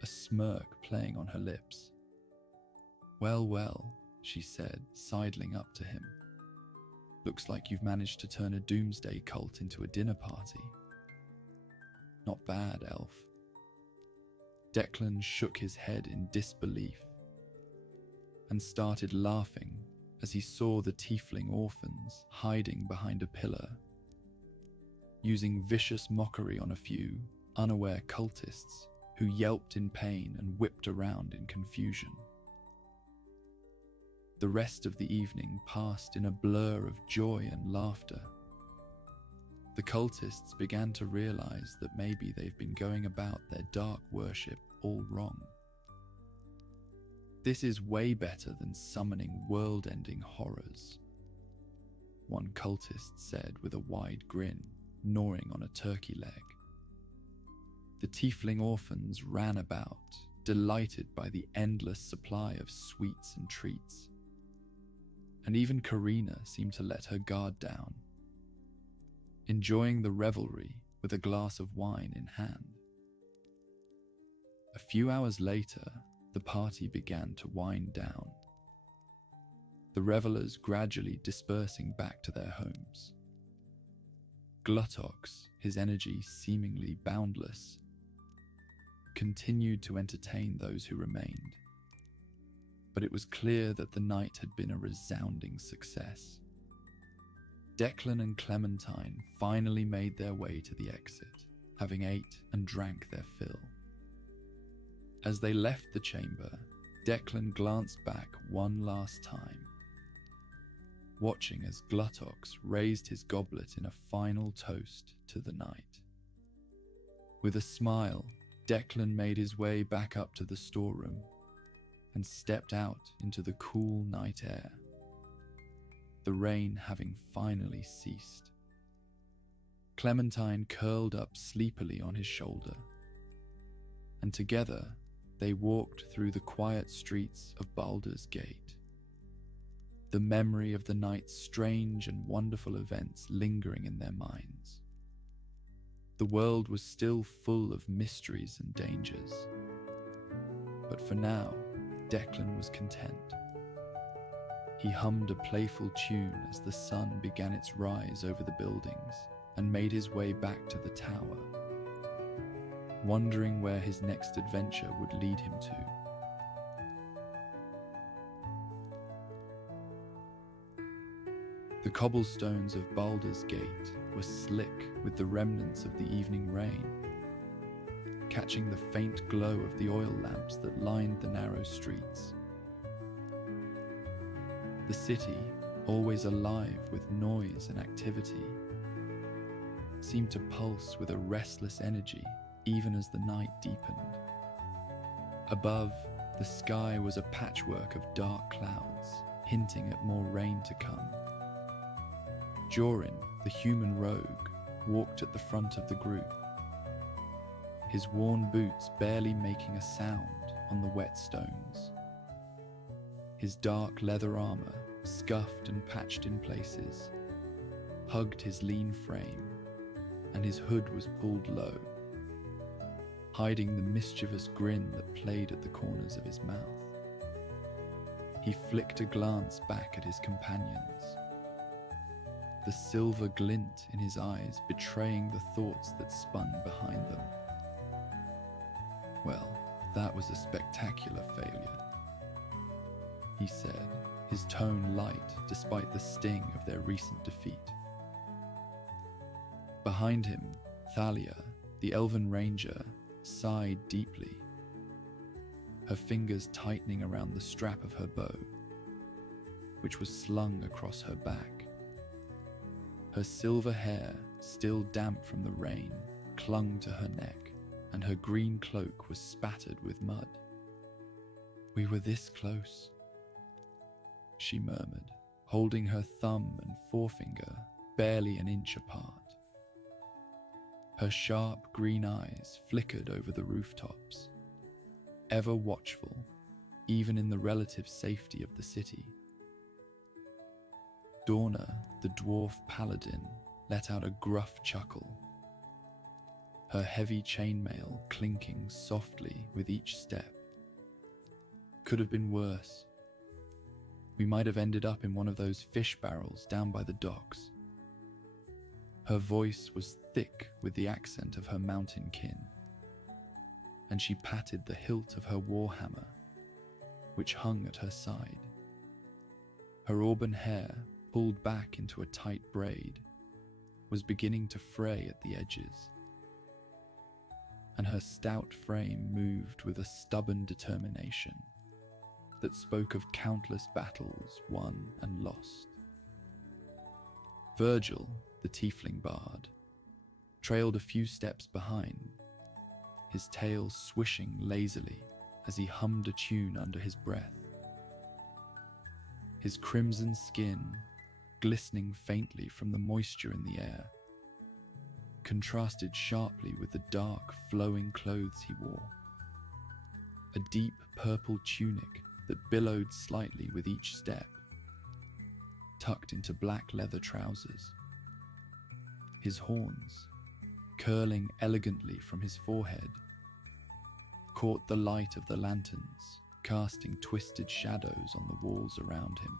a smirk playing on her lips. "Well, well," she said, sidling up to him. "Looks like you've managed to turn a doomsday cult into a dinner party." "Not bad, elf." Declan shook his head in disbelief and started laughing as he saw the tiefling orphans hiding behind a pillar, using vicious mockery on a few unaware cultists who yelped in pain and whipped around in confusion. The rest of the evening passed in a blur of joy and laughter. The cultists began to realize that maybe they've been going about their dark worship all wrong. "This is way better than summoning world-ending horrors," one cultist said with a wide grin, gnawing on a turkey leg. The tiefling orphans ran about, delighted by the endless supply of sweets and treats. And even Karina seemed to let her guard down, enjoying the revelry with a glass of wine in hand. A few hours later, the party began to wind down, the revelers gradually dispersing back to their homes. Gluttox, his energy seemingly boundless, continued to entertain those who remained. But it was clear that the night had been a resounding success. Declan and Clementine finally made their way to the exit, having ate and drank their fill. As they left the chamber, Declan glanced back one last time, watching as Gluttox raised his goblet in a final toast to the night. With a smile, Declan made his way back up to the storeroom and stepped out into the cool night air, the rain having finally ceased. Clementine curled up sleepily on his shoulder, and together they walked through the quiet streets of Baldur's Gate, the memory of the night's strange and wonderful events lingering in their minds. The world was still full of mysteries and dangers, but for now, Declan was content. He hummed a playful tune as the sun began its rise over the buildings and made his way back to the tower, wondering where his next adventure would lead him to. The cobblestones of Baldur's Gate were slick with the remnants of the evening rain, catching the faint glow of the oil lamps that lined the narrow streets. The city, always alive with noise and activity, seemed to pulse with a restless energy even as the night deepened. Above, the sky was a patchwork of dark clouds, hinting at more rain to come. Jorin, the human rogue, walked at the front of the group, his worn boots barely making a sound on the wet stones. His dark leather armor, scuffed and patched in places, hugged his lean frame, and his hood was pulled low, hiding the mischievous grin that played at the corners of his mouth. He flicked a glance back at his companions, the silver glint in his eyes betraying the thoughts that spun behind them. Well, that was a spectacular failure, he said, his tone light despite the sting of their recent defeat. Behind him, Thalia, the elven ranger, sighed deeply, her fingers tightening around the strap of her bow, which was slung across her back. Her silver hair, still damp from the rain, clung to her neck, and her green cloak was spattered with mud. "We were this close," she murmured, holding her thumb and forefinger barely an inch apart. Her sharp green eyes flickered over the rooftops, ever watchful, even in the relative safety of the city. Dorna, the dwarf paladin, let out a gruff chuckle, her heavy chainmail clinking softly with each step. Could have been worse. We might have ended up in one of those fish barrels down by the docks. Her voice was thick with the accent of her mountain kin, and she patted the hilt of her warhammer, which hung at her side. Her auburn hair, pulled back into a tight braid, was beginning to fray at the edges, and her stout frame moved with a stubborn determination that spoke of countless battles won and lost. Virgil, the tiefling bard, trailed a few steps behind, his tail swishing lazily as he hummed a tune under his breath. His crimson skin, glistening faintly from the moisture in the air, contrasted sharply with the dark, flowing clothes he wore, a deep purple tunic that billowed slightly with each step, tucked into black leather trousers. His horns, curling elegantly from his forehead, caught the light of the lanterns, casting twisted shadows on the walls around him.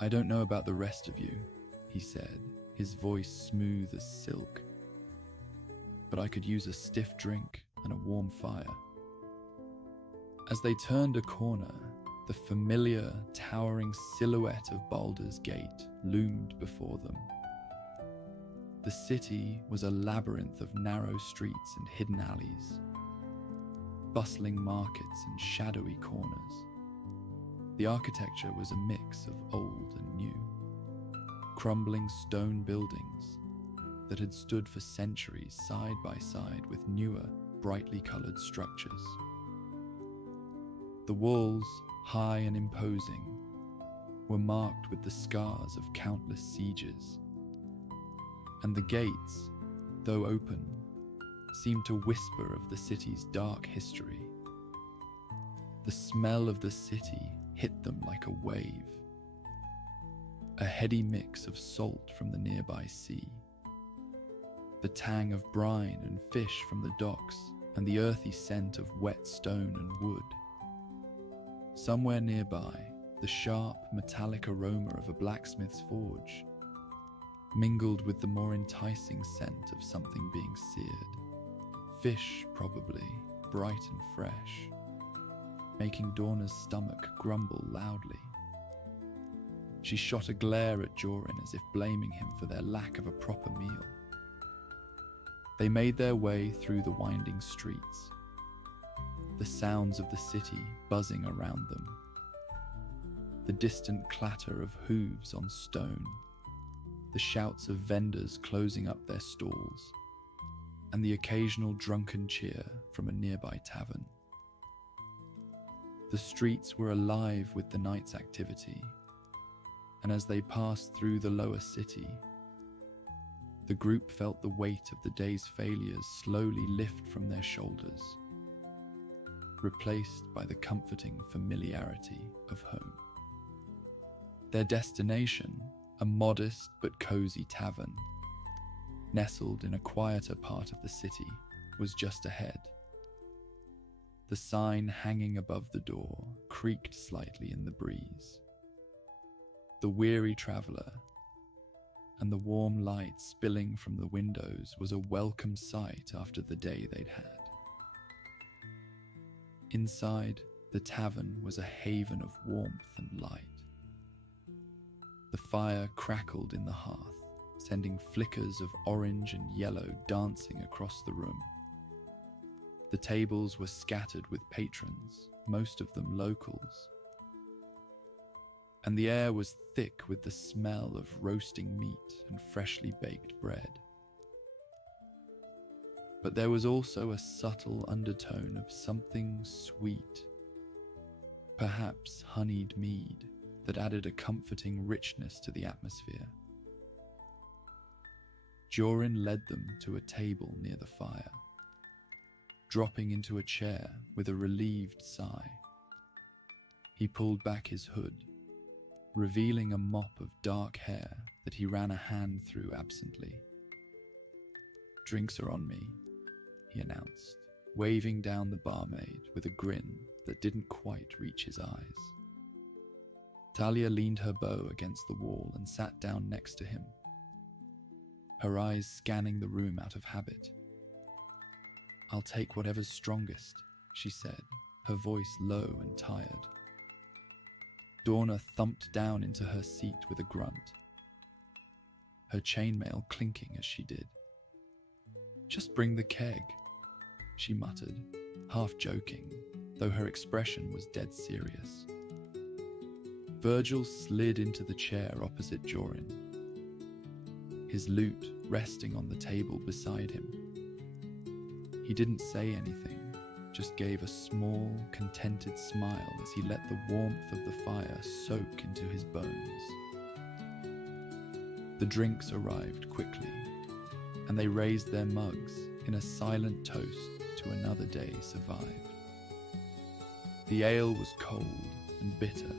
"I don't know about the rest of you," he said, his voice smooth as silk, "but I could use a stiff drink and a warm fire." As they turned a corner, the familiar, towering silhouette of Baldur's Gate loomed before them. The city was a labyrinth of narrow streets and hidden alleys, bustling markets and shadowy corners. The architecture was a mix of old and new, crumbling stone buildings that had stood for centuries side by side with newer, brightly coloured structures. The walls, high and imposing, were marked with the scars of countless sieges, and the gates, though open, seemed to whisper of the city's dark history. The smell of the city hit them like a wave, a heady mix of salt from the nearby sea, the tang of brine and fish from the docks, and the earthy scent of wet stone and wood. Somewhere nearby, the sharp, metallic aroma of a blacksmith's forge mingled with the more enticing scent of something being seared. Fish, probably, bright and fresh, making Dorna's stomach grumble loudly. She shot a glare at Jorin as if blaming him for their lack of a proper meal. They made their way through the winding streets, the sounds of the city buzzing around them, the distant clatter of hooves on stone, the shouts of vendors closing up their stalls, and the occasional drunken cheer from a nearby tavern. The streets were alive with the night's activity, and as they passed through the lower city, the group felt the weight of the day's failures slowly lift from their shoulders, replaced by the comforting familiarity of home. Their destination, a modest but cozy tavern, nestled in a quieter part of the city, was just ahead. The sign hanging above the door creaked slightly in the breeze. The weary traveller and the warm light spilling from the windows was a welcome sight after the day they'd had. Inside, the tavern was a haven of warmth and light. The fire crackled in the hearth, sending flickers of orange and yellow dancing across the room. The tables were scattered with patrons, most of them locals, and the air was thick with the smell of roasting meat and freshly baked bread. But there was also a subtle undertone of something sweet, perhaps honeyed mead, that added a comforting richness to the atmosphere. Jorin led them to a table near the fire, dropping into a chair with a relieved sigh. He pulled back his hood, revealing a mop of dark hair that he ran a hand through absently. "Drinks are on me," he announced, waving down the barmaid with a grin that didn't quite reach his eyes. Talia leaned her bow against the wall and sat down next to him, her eyes scanning the room out of habit. "I'll take whatever's strongest," she said, her voice low and tired. Dorna thumped down into her seat with a grunt, her chainmail clinking as she did. "Just bring the keg," she muttered, half joking, though her expression was dead serious. Virgil slid into the chair opposite Jorin, his lute resting on the table beside him. He didn't say anything, just gave a small, contented smile as he let the warmth of the fire soak into his bones. The drinks arrived quickly, and they raised their mugs in a silent toast to another day survived. The ale was cold and bitter,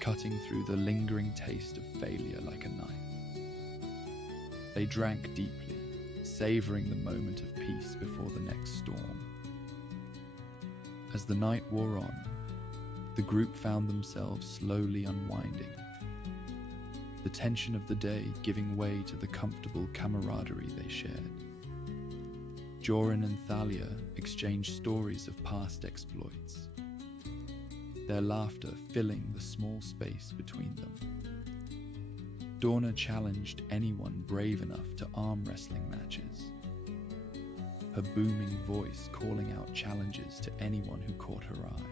cutting through the lingering taste of failure like a knife. They drank deeply, savouring the moment of peace before the next storm. As the night wore on, the group found themselves slowly unwinding, the tension of the day giving way to the comfortable camaraderie they shared. Jorin and Thalia exchanged stories of past exploits, their laughter filling the small space between them. Dorna challenged anyone brave enough to arm wrestling matches, her booming voice calling out challenges to anyone who caught her eye.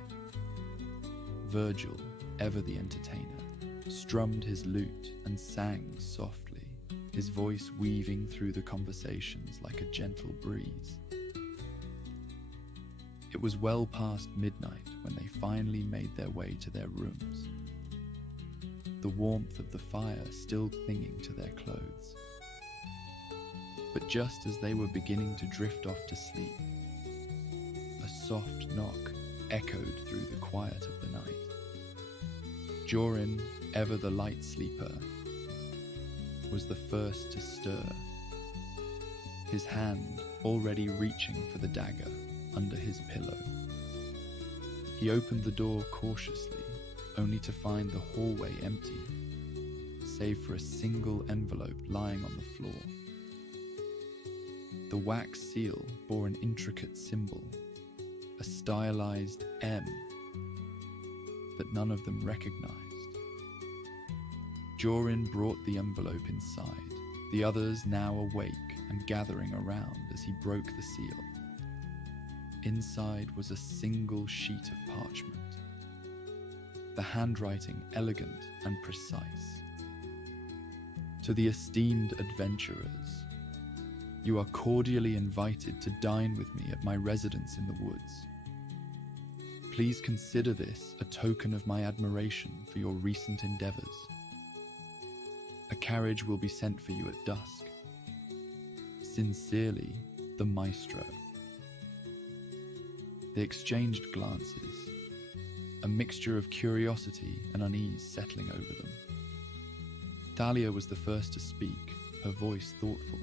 Virgil, ever the entertainer, strummed his lute and sang softly, his voice weaving through the conversations like a gentle breeze. It was well past midnight when they finally made their way to their rooms, the warmth of the fire still clinging to their clothes. But just as they were beginning to drift off to sleep, a soft knock echoed through the quiet of the night. Jorin, ever the light sleeper, was the first to stir, his hand already reaching for the dagger under his pillow. He opened the door cautiously, only to find the hallway empty, save for a single envelope lying on the floor. The wax seal bore an intricate symbol, a stylized M that none of them recognized. Jorin brought the envelope inside, the others now awake and gathering around as he broke the seal. Inside was a single sheet of parchment, the handwriting elegant and precise. To the esteemed adventurers, you are cordially invited to dine with me at my residence in the woods. Please consider this a token of my admiration for your recent endeavors. A carriage will be sent for you at dusk. Sincerely, the Maestro. They exchanged glances, a mixture of curiosity and unease settling over them. Thalia was the first to speak, her voice thoughtful.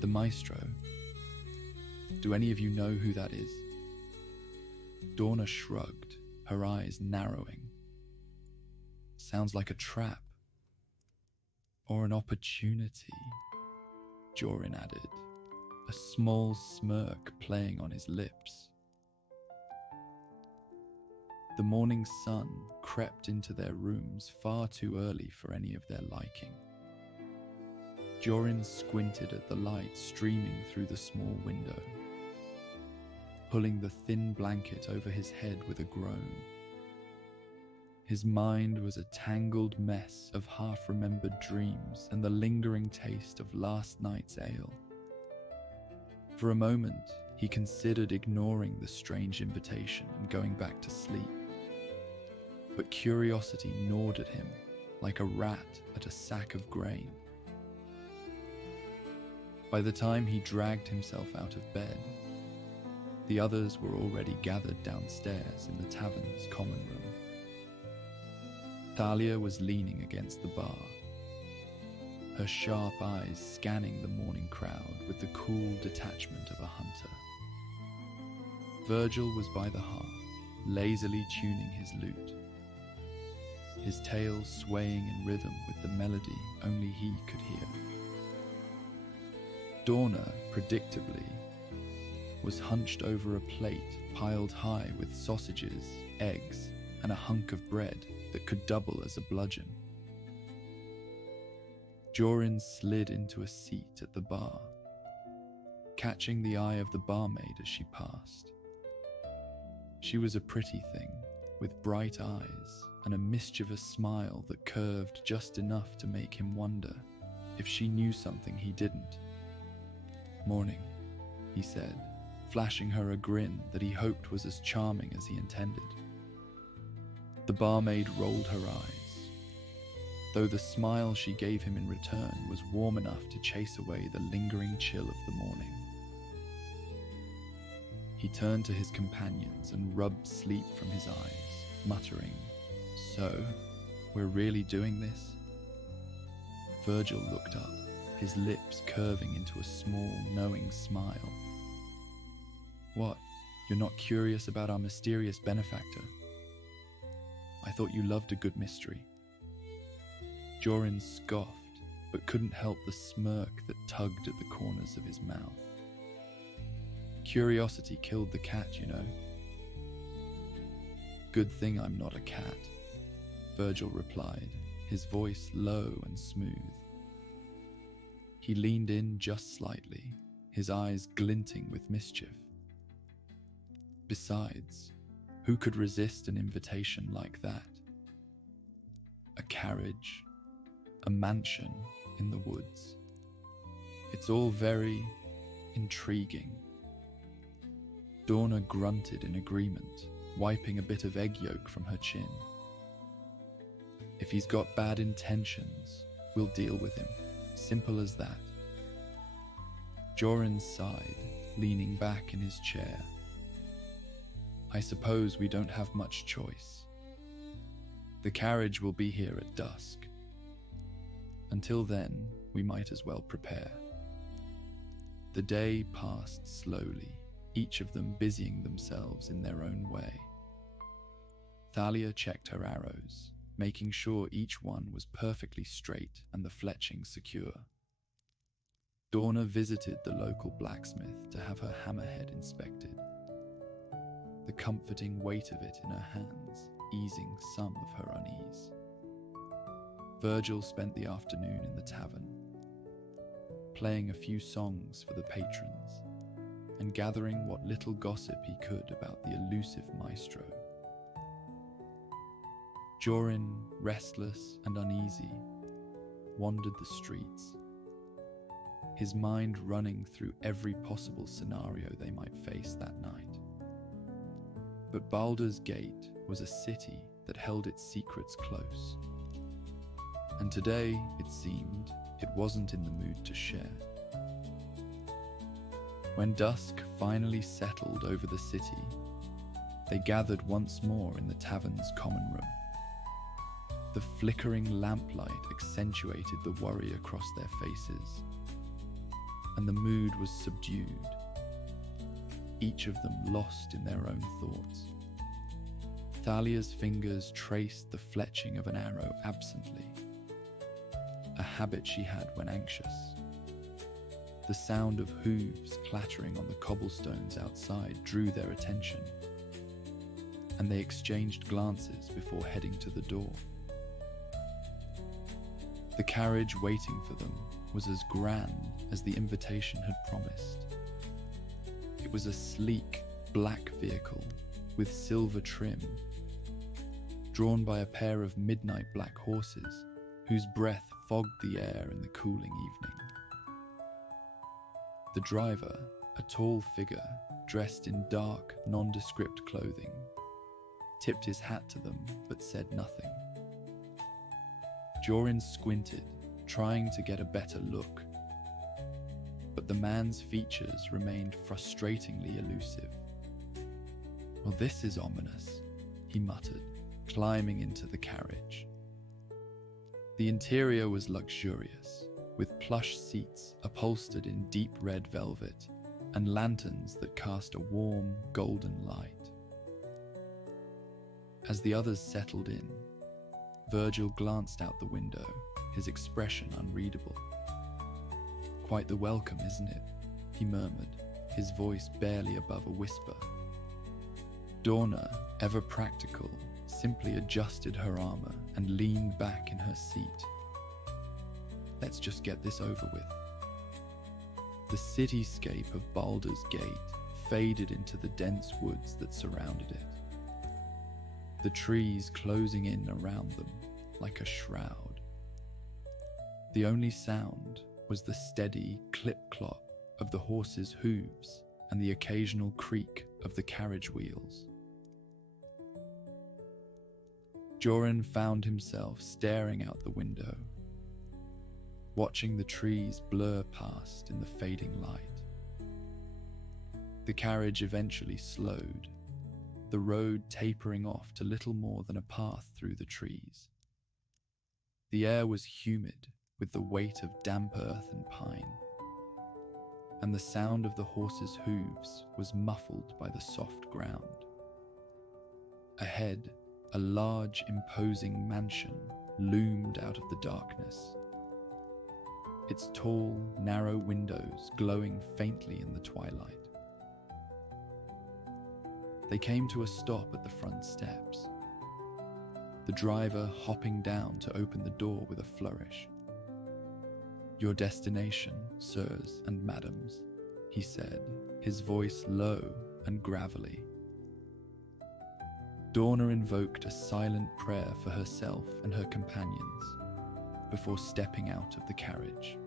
The Maestro. Do any of you know who that is? Dorna shrugged, her eyes narrowing. Sounds like a trap. Or an opportunity, Jorin added, a small smirk playing on his lips. The morning sun crept into their rooms far too early for any of their liking. Jorin squinted at the light streaming through the small window, pulling the thin blanket over his head with a groan. His mind was a tangled mess of half-remembered dreams and the lingering taste of last night's ale. For a moment, he considered ignoring the strange invitation and going back to sleep. But curiosity gnawed at him like a rat at a sack of grain. By the time he dragged himself out of bed, the others were already gathered downstairs in the tavern's common room. Thalia was leaning against the bar, her sharp eyes scanning the morning crowd with the cool detachment of a hunter. Virgil was by the hearth, lazily tuning his lute, his tail swaying in rhythm with the melody only he could hear. Dorna, predictably, was hunched over a plate piled high with sausages, eggs, and a hunk of bread that could double as a bludgeon. Jorin slid into a seat at the bar, catching the eye of the barmaid as she passed. She was a pretty thing, with bright eyes and a mischievous smile that curved just enough to make him wonder if she knew something he didn't. "Morning," he said, flashing her a grin that he hoped was as charming as he intended. The barmaid rolled her eyes, though the smile she gave him in return was warm enough to chase away the lingering chill of the morning. He turned to his companions and rubbed sleep from his eyes, muttering, "So, we're really doing this?" Virgil looked up, his lips curving into a small, knowing smile. "What, you're not curious about our mysterious benefactor? I thought you loved a good mystery." Jorin scoffed, but couldn't help the smirk that tugged at the corners of his mouth. "Curiosity killed the cat, you know." "Good thing I'm not a cat," Virgil replied, his voice low and smooth. He leaned in just slightly, his eyes glinting with mischief. Besides, who could resist an invitation like that? A carriage, a mansion in the woods. It's all very intriguing. Dorna grunted in agreement, wiping a bit of egg yolk from her chin. If he's got bad intentions, we'll deal with him. Simple as that. Joran sighed, leaning back in his chair. I suppose we don't have much choice. The carriage will be here at dusk. Until then, we might as well prepare. The day passed slowly, each of them busying themselves in their own way. Thalia checked her arrows, making sure each one was perfectly straight and the fletching secure. Dorna visited the local blacksmith to have her hammerhead inspected, the comforting weight of it in her hands easing some of her unease. Virgil spent the afternoon in the tavern, playing a few songs for the patrons and gathering what little gossip he could about the elusive Maestro. Joran, restless and uneasy, wandered the streets, his mind running through every possible scenario they might face that night. But Baldur's Gate was a city that held its secrets close, and today, it seemed, it wasn't in the mood to share. When dusk finally settled over the city, they gathered once more in the tavern's common room. The flickering lamplight accentuated the worry across their faces, and the mood was subdued, each of them lost in their own thoughts. Thalia's fingers traced the fletching of an arrow absently, a habit she had when anxious. The sound of hooves clattering on the cobblestones outside drew their attention, and they exchanged glances before heading to the door. The carriage waiting for them was as grand as the invitation had promised. It was a sleek, black vehicle with silver trim, drawn by a pair of midnight black horses whose breath fogged the air in the cooling evening. The driver, a tall figure dressed in dark, nondescript clothing, tipped his hat to them but said nothing. Joran squinted, trying to get a better look, but the man's features remained frustratingly elusive. Well, this is ominous, he muttered, climbing into the carriage. The interior was luxurious, with plush seats upholstered in deep red velvet and lanterns that cast a warm, golden light. As the others settled in, Virgil glanced out the window, his expression unreadable. Quite the welcome, isn't it? He murmured, his voice barely above a whisper. Dorna, ever practical, simply adjusted her armor and leaned back in her seat. Let's just get this over with. The cityscape of Baldur's Gate faded into the dense woods that surrounded it, the trees closing in around them like a shroud. The only sound was the steady clip-clop of the horses' hooves and the occasional creak of the carriage wheels. Joran found himself staring out the window, watching the trees blur past in the fading light. The carriage eventually slowed, the road tapering off to little more than a path through the trees. The air was humid with the weight of damp earth and pine, and the sound of the horses' hooves was muffled by the soft ground. Ahead, a large, imposing mansion loomed out of the darkness, its tall, narrow windows glowing faintly in the twilight. They came to a stop at the front steps, the driver hopping down to open the door with a flourish. "Your destination, sirs and madams," he said, his voice low and gravelly. Dorna invoked a silent prayer for herself and her companions before stepping out of the carriage.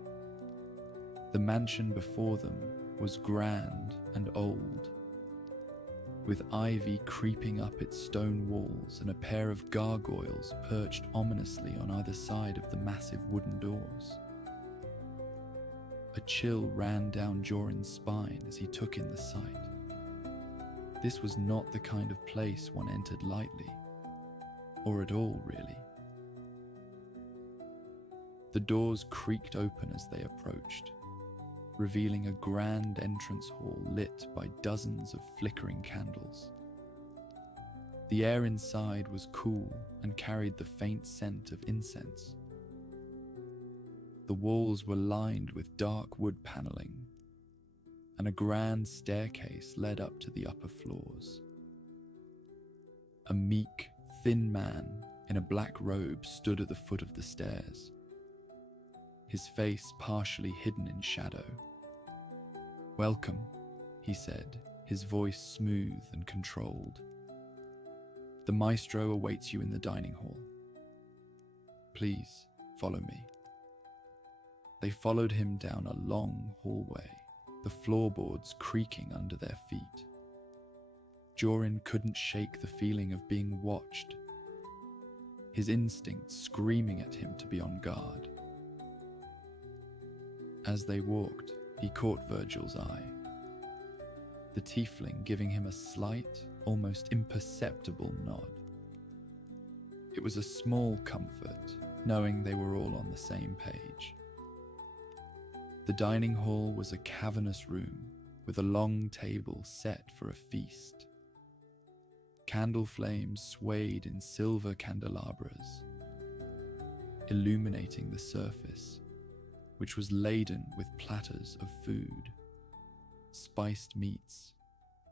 The mansion before them was grand and old, with ivy creeping up its stone walls and a pair of gargoyles perched ominously on either side of the massive wooden doors. A chill ran down Jorin's spine as he took in the sight. This was not the kind of place one entered lightly, or at all, really. The doors creaked open as they approached, revealing a grand entrance hall lit by dozens of flickering candles. The air inside was cool and carried the faint scent of incense. The walls were lined with dark wood paneling, and a grand staircase led up to the upper floors. A meek, thin man in a black robe stood at the foot of the stairs, his face partially hidden in shadow. "Welcome," he said, his voice smooth and controlled. "The Maestro awaits you in the dining hall. Please follow me." They followed him down a long hallway, the floorboards creaking under their feet. Jorin couldn't shake the feeling of being watched, his instincts screaming at him to be on guard. As they walked, he caught Virgil's eye, the tiefling giving him a slight, almost imperceptible nod. It was a small comfort, knowing they were all on the same page. The dining hall was a cavernous room with a long table set for a feast. Candle flames swayed in silver candelabras, illuminating the surface, which was laden with platters of food, spiced meats,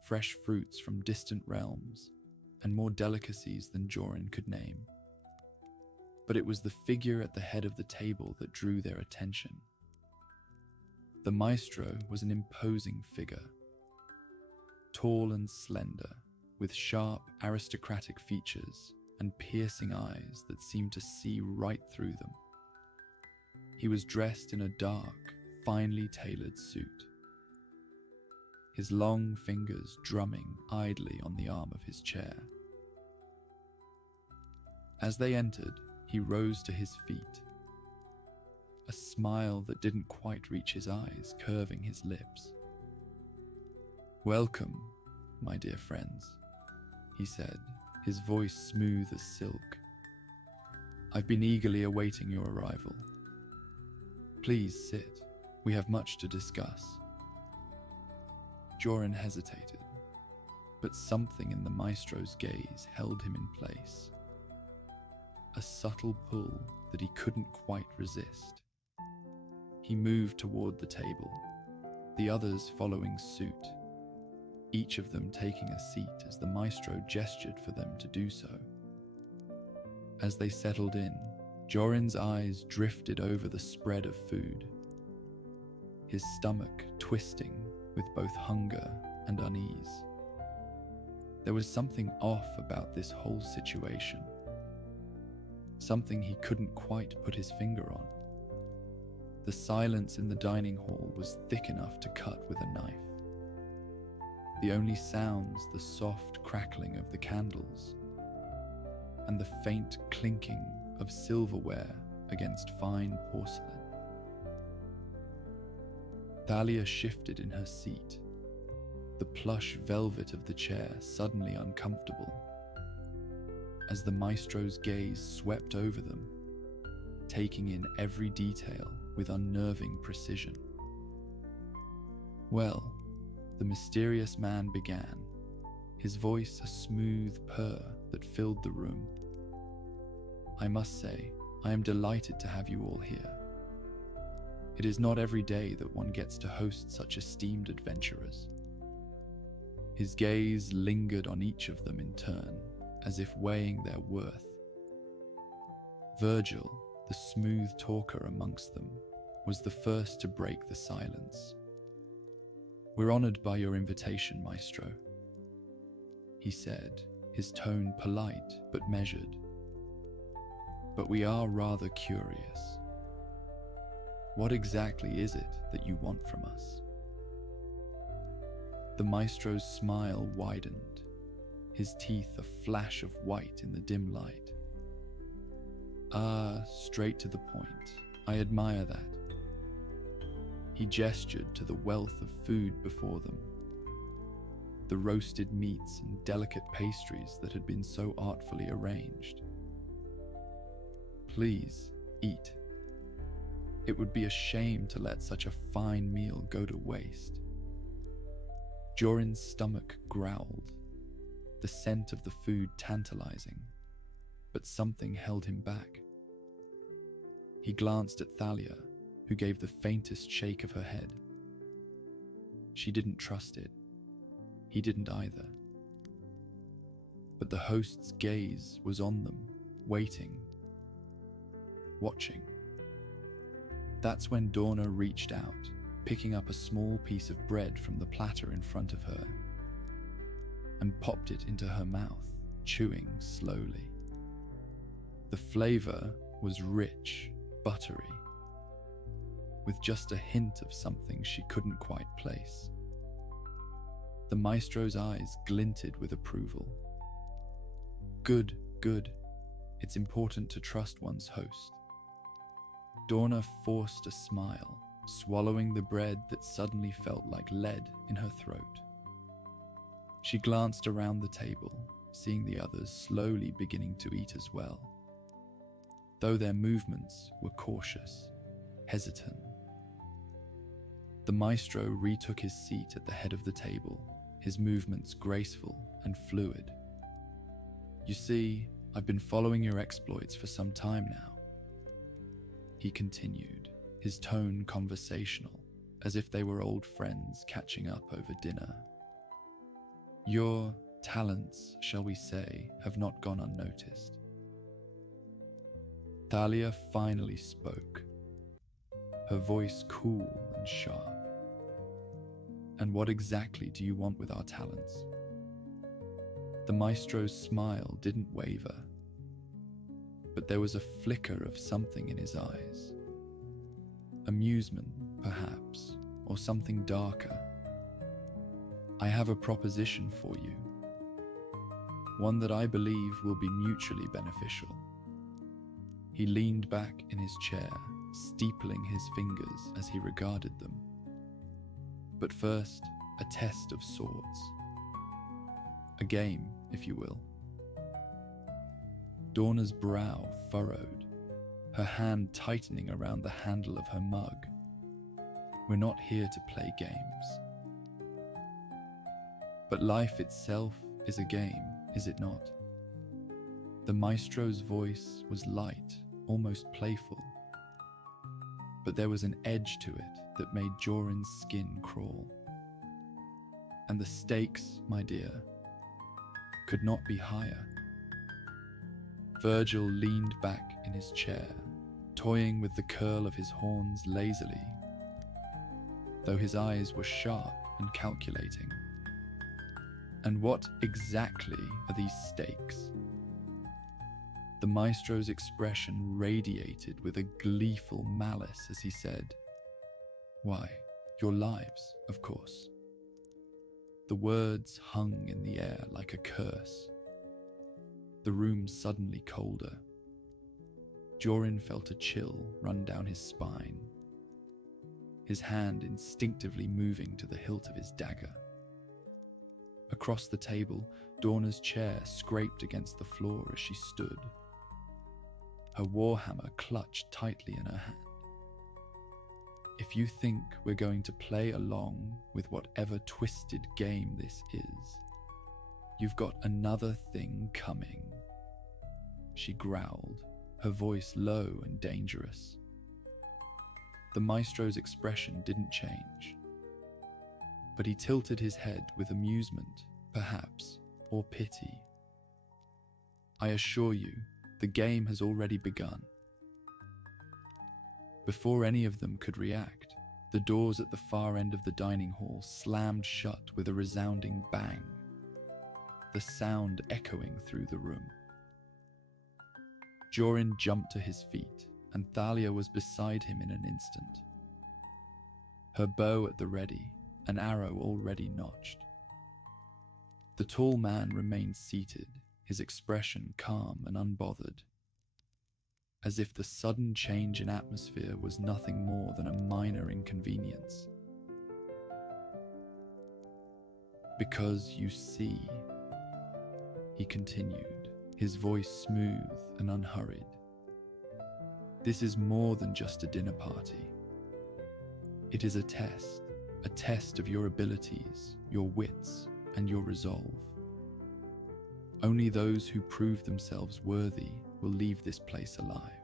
fresh fruits from distant realms, and more delicacies than Jorin could name. But it was the figure at the head of the table that drew their attention. The Maestro was an imposing figure, tall and slender, with sharp aristocratic features and piercing eyes that seemed to see right through them. He was dressed in a dark, finely tailored suit, his long fingers drumming idly on the arm of his chair. As they entered, he rose to his feet, a smile that didn't quite reach his eyes curving his lips. "Welcome, my dear friends," he said, his voice smooth as silk. "I've been eagerly awaiting your arrival. Please sit. We have much to discuss." Jorin hesitated, but something in the Maestro's gaze held him in place. A subtle pull that he couldn't quite resist. He moved toward the table, the others following suit, each of them taking a seat as the Maestro gestured for them to do so. As they settled in, Jorin's eyes drifted over the spread of food, his stomach twisting with both hunger and unease. There was something off about this whole situation, something he couldn't quite put his finger on. The silence in the dining hall was thick enough to cut with a knife. The only sounds the soft crackling of the candles and the faint clinking of silverware against fine porcelain. Thalia shifted in her seat, the plush velvet of the chair suddenly uncomfortable, as the Maestro's gaze swept over them, taking in every detail with unnerving precision. "Well," the mysterious man began, his voice a smooth purr that filled the room. "I must say, I am delighted to have you all here. It is not every day that one gets to host such esteemed adventurers." His gaze lingered on each of them in turn, as if weighing their worth. Virgil, the smooth talker amongst them, was the first to break the silence. "We're honored by your invitation, Maestro," he said, his tone polite but measured. "But we are rather curious. What exactly is it that you want from us?" The Maestro's smile widened, his teeth a flash of white in the dim light. Straight to the point. I admire that. He gestured to the wealth of food before them, the roasted meats and delicate pastries that had been so artfully arranged. Please, eat. It would be a shame to let such a fine meal go to waste. Jorin's stomach growled, the scent of the food tantalizing, but something held him back. He glanced at Thalia, who gave the faintest shake of her head. She didn't trust it. He didn't either. But the host's gaze was on them, waiting, watching. That's when Dorna reached out, picking up a small piece of bread from the platter in front of her, and popped it into her mouth, chewing slowly. The flavor was rich, buttery, with just a hint of something she couldn't quite place. The Maestro's eyes glinted with approval. Good, good. It's important to trust one's host. Dorna forced a smile, swallowing the bread that suddenly felt like lead in her throat. She glanced around the table, seeing the others slowly beginning to eat as well, though their movements were cautious, hesitant. The Maestro retook his seat at the head of the table, his movements graceful and fluid. You see, I've been following your exploits for some time now. He continued, his tone conversational, as if they were old friends catching up over dinner. Your talents, shall we say, have not gone unnoticed. Thalia finally spoke, her voice cool and sharp. And what exactly do you want with our talents? The Maestro's smile didn't waver, but there was a flicker of something in his eyes. Amusement, perhaps, or something darker. I have a proposition for you, one that I believe will be mutually beneficial. He leaned back in his chair, steepling his fingers as he regarded them. But first, a test of sorts. A game, if you will. Dorna's brow furrowed, her hand tightening around the handle of her mug. We're not here to play games. But life itself is a game, is it not? The Maestro's voice was light, almost playful. But there was an edge to it that made Jorin's skin crawl. And the stakes, my dear, could not be higher. Virgil leaned back in his chair, toying with the curl of his horns lazily, though his eyes were sharp and calculating. And what exactly are these stakes? The Maestro's expression radiated with a gleeful malice as he said, Why, your lives, of course. The words hung in the air like a curse. The room suddenly colder. Jorin felt a chill run down his spine, his hand instinctively moving to the hilt of his dagger. Across the table, Dorna's chair scraped against the floor as she stood, her warhammer clutched tightly in her hand. If you think we're going to play along with whatever twisted game this is, you've got another thing coming, she growled, her voice low and dangerous. The Maestro's expression didn't change, but he tilted his head with amusement, perhaps, or pity. I assure you, the game has already begun. Before any of them could react, the doors at the far end of the dining hall slammed shut with a resounding bang, the sound echoing through the room. Jorin jumped to his feet, and Thalia was beside him in an instant, her bow at the ready, an arrow already notched. The tall man remained seated, his expression calm and unbothered, as if the sudden change in atmosphere was nothing more than a minor inconvenience. "Because you see," he continued, his voice smooth and unhurried, "this is more than just a dinner party. It is a test of your abilities, your wits, and your resolve. Only those who prove themselves worthy will leave this place alive."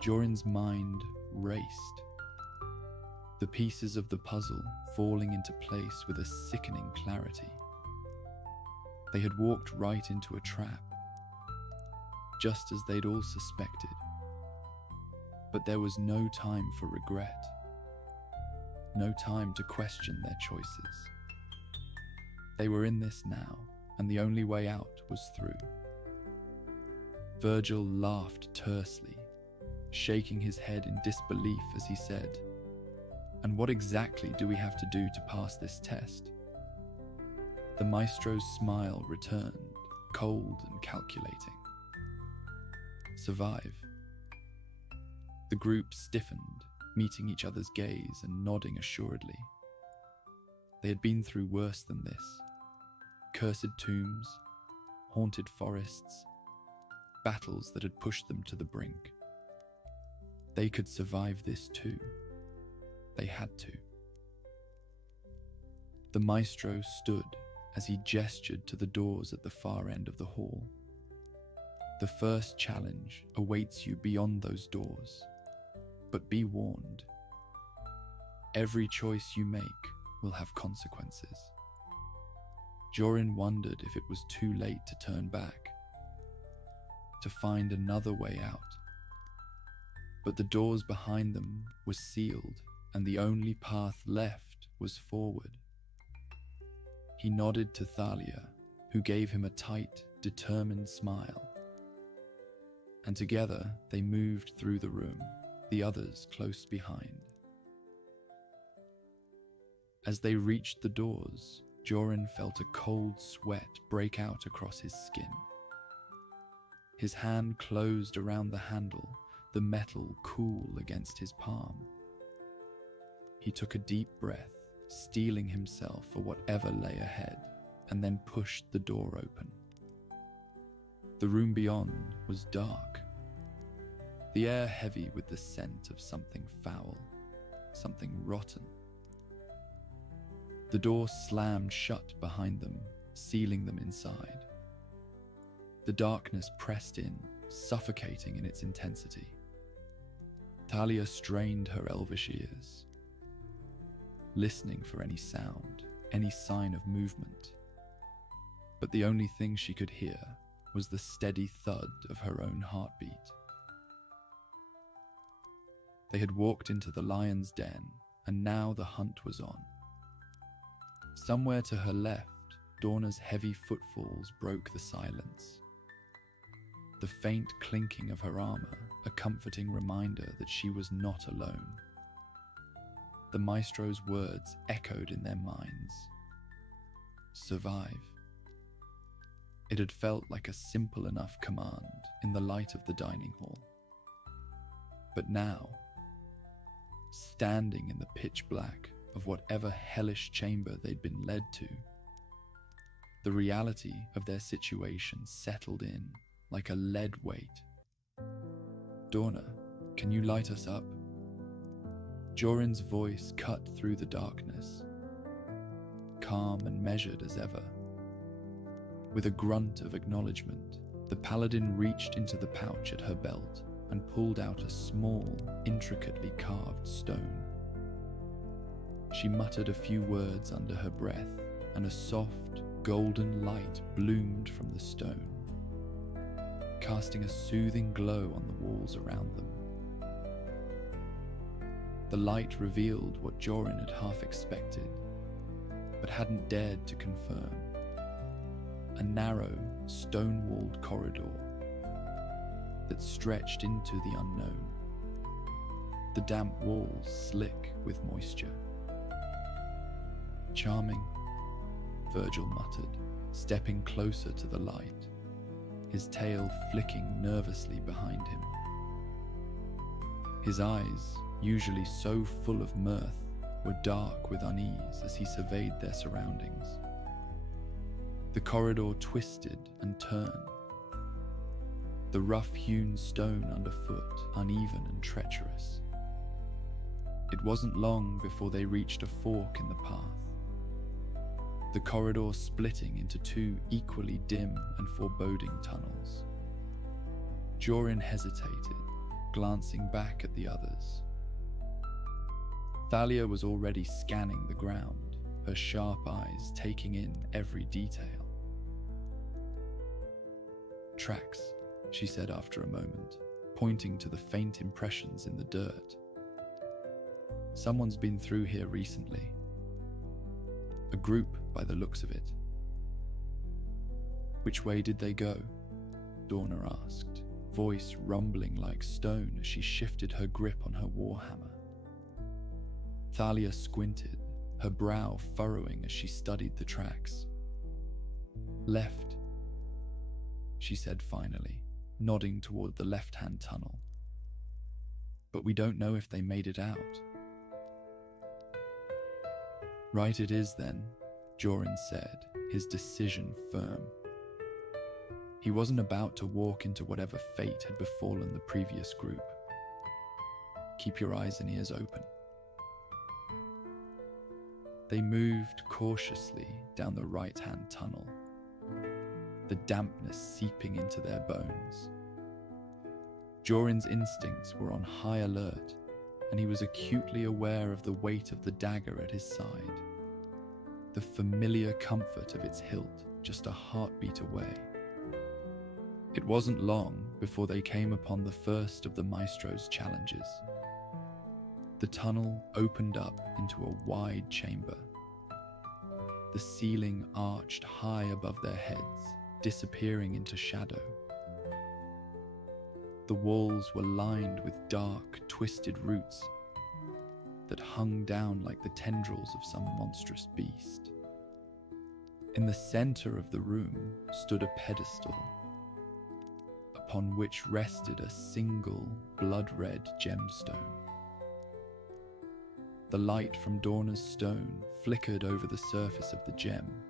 Jorin's mind raced, the pieces of the puzzle falling into place with a sickening clarity. They had walked right into a trap, just as they'd all suspected. But there was no time for regret, no time to question their choices. They were in this now, and the only way out was through. Virgil laughed tersely, shaking his head in disbelief as he said, "And what exactly do we have to do to pass this test?" The Maestro's smile returned, cold and calculating. "Survive." The group stiffened, meeting each other's gaze and nodding assuredly. They had been through worse than this. Cursed tombs, haunted forests, battles that had pushed them to the brink. They could survive this too. They had to. The Maestro stood as he gestured to the doors at the far end of the hall. "The first challenge awaits you beyond those doors, but be warned. Every choice you make will have consequences." Jorin wondered if it was too late to turn back, to find another way out. But the doors behind them were sealed, and the only path left was forward. He nodded to Thalia, who gave him a tight, determined smile. And together they moved through the room, the others close behind. As they reached the doors, Jorin felt a cold sweat break out across his skin. His hand closed around the handle, the metal cool against his palm. He took a deep breath, steeling himself for whatever lay ahead, and then pushed the door open. The room beyond was dark, the air heavy with the scent of something foul, something rotten. The door slammed shut behind them, sealing them inside. The darkness pressed in, suffocating in its intensity. Thalia strained her elvish ears, listening for any sound, any sign of movement. But the only thing she could hear was the steady thud of her own heartbeat. They had walked into the lion's den, and now the hunt was on. Somewhere to her left, Dorna's heavy footfalls broke the silence. The faint clinking of her armor, a comforting reminder that she was not alone. The Maestro's words echoed in their minds. Survive. It had felt like a simple enough command in the light of the dining hall. But now, standing in the pitch black of whatever hellish chamber they'd been led to, the reality of their situation settled in like a lead weight. "Dorna, can you light us up?" Jorin's voice cut through the darkness, calm and measured as ever. With a grunt of acknowledgement, the paladin reached into the pouch at her belt and pulled out a small, intricately carved stone. She muttered a few words under her breath, and a soft, golden light bloomed from the stone, casting a soothing glow on the walls around them. The light revealed what Jorin had half expected, but hadn't dared to confirm. A narrow, stone-walled corridor that stretched into the unknown, the damp walls slick with moisture. Charming, Virgil muttered, stepping closer to the light, his tail flicking nervously behind him. His eyes, usually so full of mirth, were dark with unease as he surveyed their surroundings. The corridor twisted and turned, the rough-hewn stone underfoot uneven and treacherous. It wasn't long before they reached a fork in the path, the corridor splitting into two equally dim and foreboding tunnels. Jorin hesitated, glancing back at the others. Thalia was already scanning the ground, her sharp eyes taking in every detail. "Tracks," she said after a moment, pointing to the faint impressions in the dirt. "Someone's been through here recently. A group, by the looks of it." "Which way did they go?" Dorna asked, voice rumbling like stone as she shifted her grip on her warhammer. Thalia squinted, her brow furrowing as she studied the tracks. "Left," she said finally, nodding toward the left-hand tunnel. "But we don't know if they made it out." "Right it is then," Jorin said, his decision firm. He wasn't about to walk into whatever fate had befallen the previous group. "Keep your eyes and ears open." They moved cautiously down the right-hand tunnel, the dampness seeping into their bones. Jorin's instincts were on high alert, and he was acutely aware of the weight of the dagger at his side, the familiar comfort of its hilt just a heartbeat away. It wasn't long before they came upon the first of the Maestro's challenges. The tunnel opened up into a wide chamber. The ceiling arched high above their heads, disappearing into shadow. The walls were lined with dark, twisted roots that hung down like the tendrils of some monstrous beast. In the center of the room stood a pedestal, upon which rested a single blood-red gemstone. The light from Dorna's stone flickered over the surface of the gem,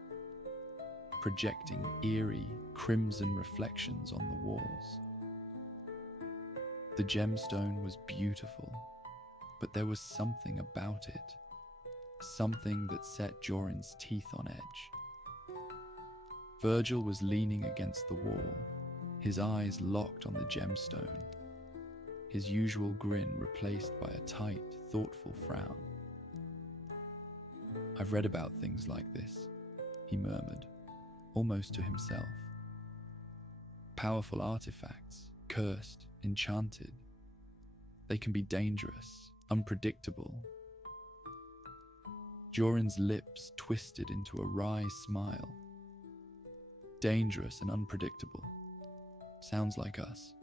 projecting eerie, crimson reflections on the walls. The gemstone was beautiful, but there was something about it, something that set Jorin's teeth on edge. Virgil was leaning against the wall, his eyes locked on the gemstone, his usual grin replaced by a tight, thoughtful frown. "I've read about things like this," he murmured, almost to himself. "Powerful artifacts, cursed, enchanted. They can be dangerous, unpredictable." Jorin's lips twisted into a wry smile. "Dangerous and unpredictable. Sounds like us."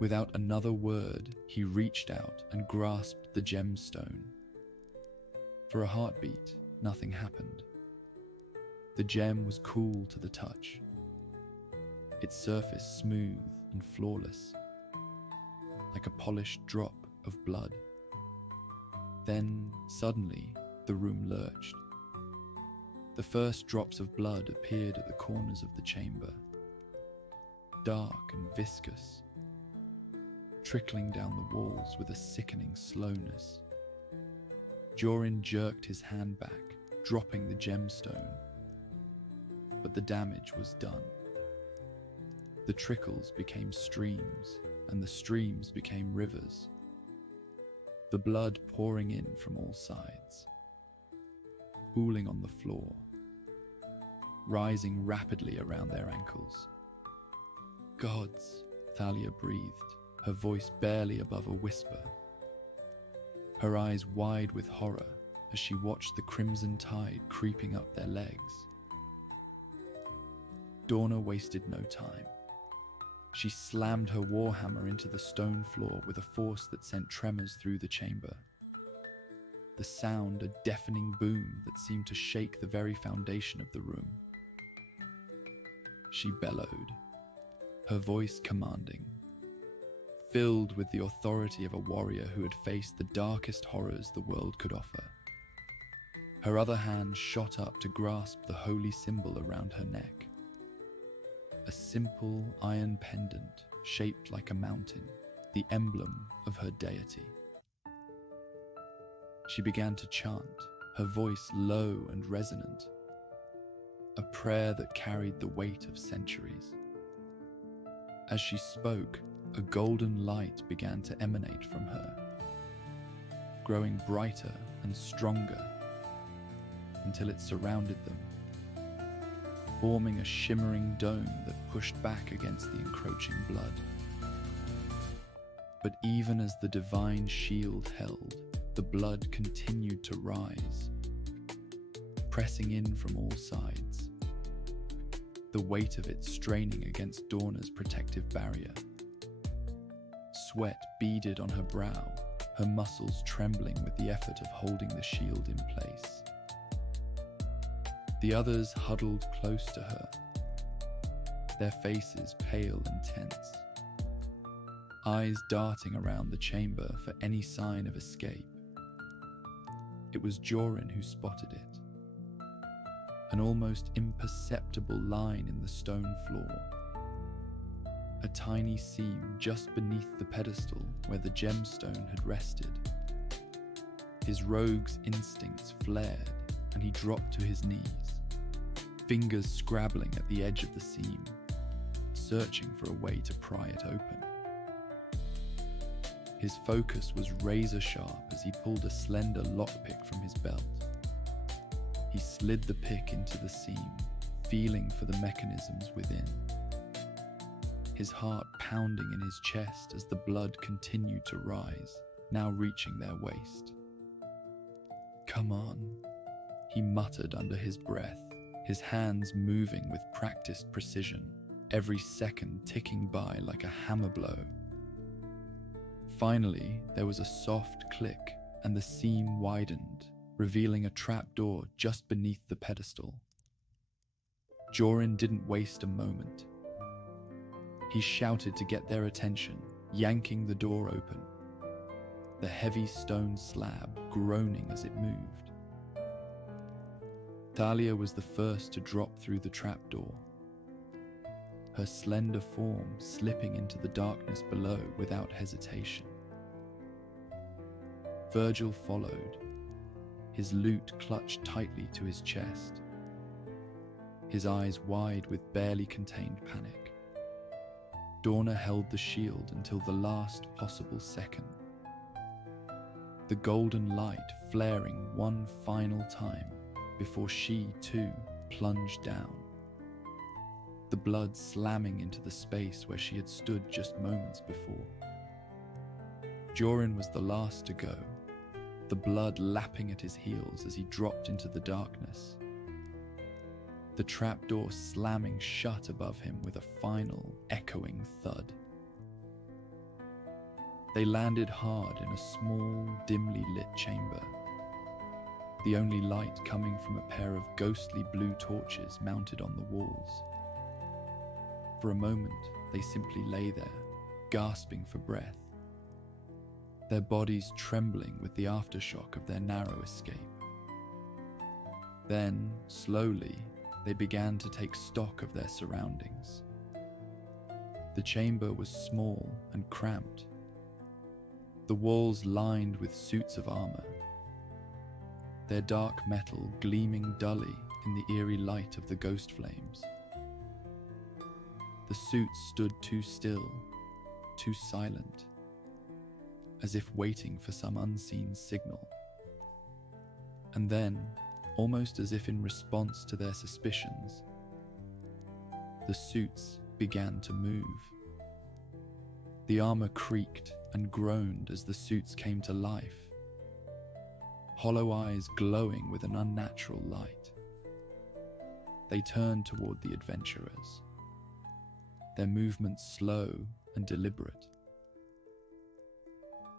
Without another word, he reached out and grasped the gemstone. For a heartbeat, nothing happened. The gem was cool to the touch, its surface smooth and flawless, like a polished drop of blood. Then, suddenly, the room lurched. The first drops of blood appeared at the corners of the chamber, dark and viscous, trickling down the walls with a sickening slowness. Jorin jerked his hand back, dropping the gemstone. But the damage was done. The trickles became streams, and the streams became rivers, the blood pouring in from all sides, pooling on the floor, rising rapidly around their ankles. "Gods," Thalia breathed, her voice barely above a whisper, her eyes wide with horror as she watched the crimson tide creeping up their legs. Dorna wasted no time. She slammed her warhammer into the stone floor with a force that sent tremors through the chamber. the sound a deafening boom that seemed to shake the very foundation of the room. She bellowed, her voice commanding, filled with the authority of a warrior who had faced the darkest horrors the world could offer. Her other hand shot up to grasp the holy symbol around her neck, a simple iron pendant shaped like a mountain, the emblem of her deity. She began to chant, her voice low and resonant, a prayer that carried the weight of centuries. As she spoke, a golden light began to emanate from her, growing brighter and stronger until it surrounded them, forming a shimmering dome that pushed back against the encroaching blood. But even as the divine shield held, the blood continued to rise, pressing in from all sides, the weight of it straining against Dorna's protective barrier. Sweat beaded on her brow, her muscles trembling with the effort of holding the shield in place. The others huddled close to her, their faces pale and tense, eyes darting around the chamber for any sign of escape. It was Jorin who spotted it, an almost imperceptible line in the stone floor, a tiny seam just beneath the pedestal where the gemstone had rested. His rogue's instincts flared, and he dropped to his knees, fingers scrabbling at the edge of the seam, searching for a way to pry it open. His focus was razor sharp as he pulled a slender lockpick from his belt. He slid the pick into the seam, feeling for the mechanisms within, his heart pounding in his chest as the blood continued to rise, now reaching their waist. "Come on," he muttered under his breath, his hands moving with practiced precision, every second ticking by like a hammer blow. Finally, there was a soft click, and the seam widened, revealing a trapdoor just beneath the pedestal. Jorin didn't waste a moment. He shouted to get their attention, yanking the door open, the heavy stone slab groaning as it moved. Thalia was the first to drop through the trapdoor, her slender form slipping into the darkness below without hesitation. Virgil followed, his lute clutched tightly to his chest, his eyes wide with barely contained panic. Dorna held the shield until the last possible second, the golden light flaring one final time before she, too, plunged down, the blood slamming into the space where she had stood just moments before. Jorin was the last to go, the blood lapping at his heels as he dropped into the darkness, the trapdoor slamming shut above him with a final, echoing thud. They landed hard in a small, dimly lit chamber, the only light coming from a pair of ghostly blue torches mounted on the walls. For a moment, they simply lay there, gasping for breath, their bodies trembling with the aftershock of their narrow escape. Then, slowly, they began to take stock of their surroundings. The chamber was small and cramped, the walls lined with suits of armor, their dark metal gleaming dully in the eerie light of the ghost flames. The suits stood too still, too silent, as if waiting for some unseen signal. And then, almost as if in response to their suspicions, the suits began to move. The armor creaked and groaned as the suits came to life, hollow eyes glowing with an unnatural light. They turned toward the adventurers, their movements slow and deliberate.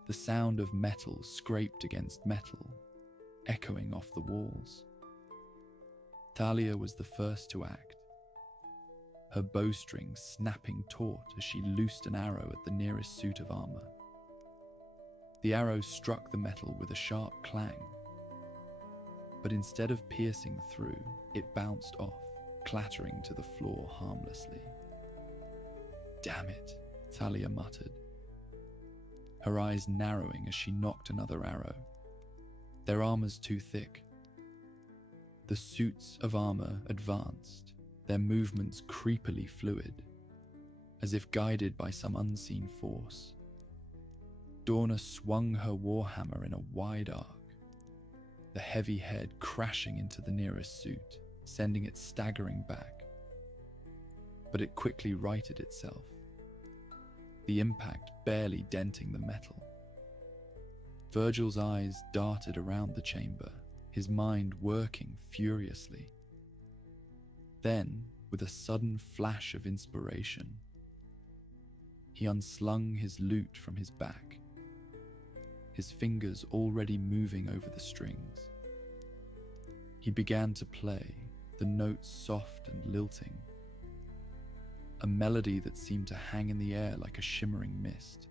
The sound of metal scraped against metal echoing off the walls. Thalia was the first to act, her bowstring snapping taut as she loosed an arrow at the nearest suit of armor. The arrow struck the metal with a sharp clang, but instead of piercing through, it bounced off, clattering to the floor harmlessly. "Damn it," Thalia muttered, her eyes narrowing as she nocked another arrow. Their armor's too thick. The suits of armor advanced, their movements creepily fluid, as if guided by some unseen force. Dorna swung her warhammer in a wide arc, the heavy head crashing into the nearest suit, sending it staggering back. But it quickly righted itself, the impact barely denting the metal. Virgil's eyes darted around the chamber, his mind working furiously. Then, with a sudden flash of inspiration, he unslung his lute from his back, his fingers already moving over the strings. He began to play, the notes soft and lilting, a melody that seemed to hang in the air like a shimmering mist.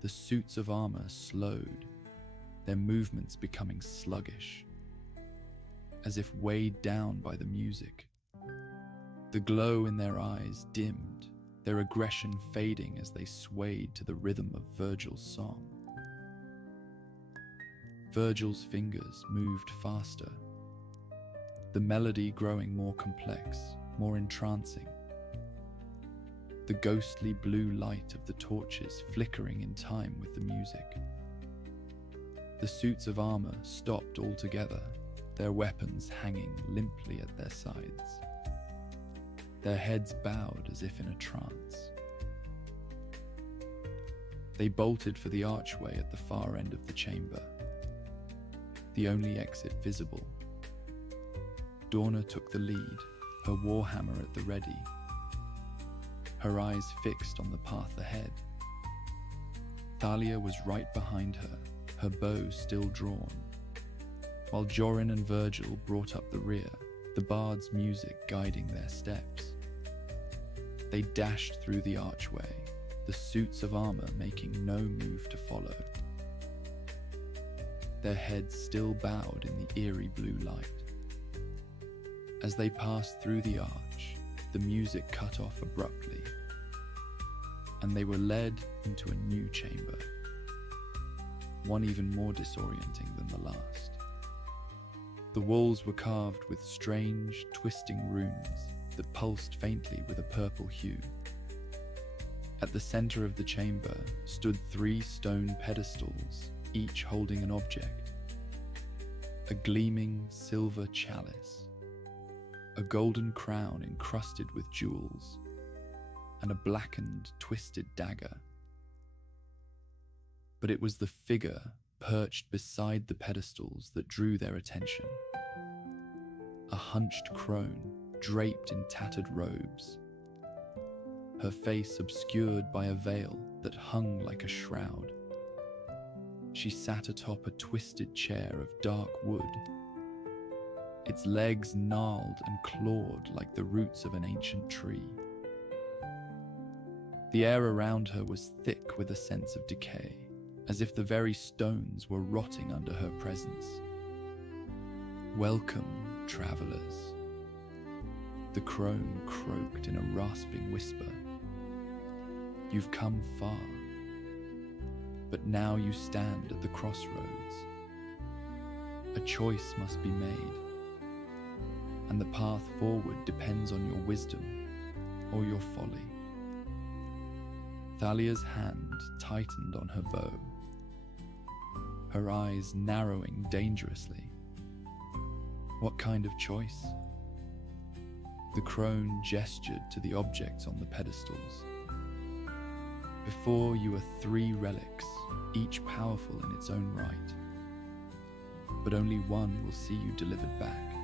The suits of armor slowed, their movements becoming sluggish, as if weighed down by the music. The glow in their eyes dimmed, their aggression fading as they swayed to the rhythm of Virgil's song. Virgil's fingers moved faster, the melody growing more complex, more entrancing. The ghostly blue light of the torches flickering in time with the music. The suits of armor stopped altogether, their weapons hanging limply at their sides, their heads bowed as if in a trance. They bolted for the archway at the far end of the chamber, the only exit visible. Dorna took the lead, her warhammer at the ready, her eyes fixed on the path ahead. Thalia was right behind her, her bow still drawn, while Jorin and Virgil brought up the rear, the bard's music guiding their steps. They dashed through the archway, the suits of armor making no move to follow, their heads still bowed in the eerie blue light. As they passed through the arch, the music cut off abruptly, and they were led into a new chamber, one even more disorienting than the last. The walls were carved with strange, twisting runes that pulsed faintly with a purple hue. At the center of the chamber stood 3 stone pedestals, each holding an object: a gleaming silver chalice, a golden crown encrusted with jewels, and a blackened, twisted dagger. But it was the figure perched beside the pedestals that drew their attention. A hunched crone, draped in tattered robes, her face obscured by a veil that hung like a shroud. She sat atop a twisted chair of dark wood, its legs gnarled and clawed like the roots of an ancient tree. The air around her was thick with a sense of decay, as if the very stones were rotting under her presence. "Welcome, travelers," the crone croaked in a rasping whisper. "You've come far, but now you stand at the crossroads. A choice must be made, and the path forward depends on your wisdom or your folly." Thalia's hand tightened on her bow, her eyes narrowing dangerously. What kind of choice? The crone gestured to the objects on the pedestals. Before you are 3 relics, each powerful in its own right, but only one will see you delivered back.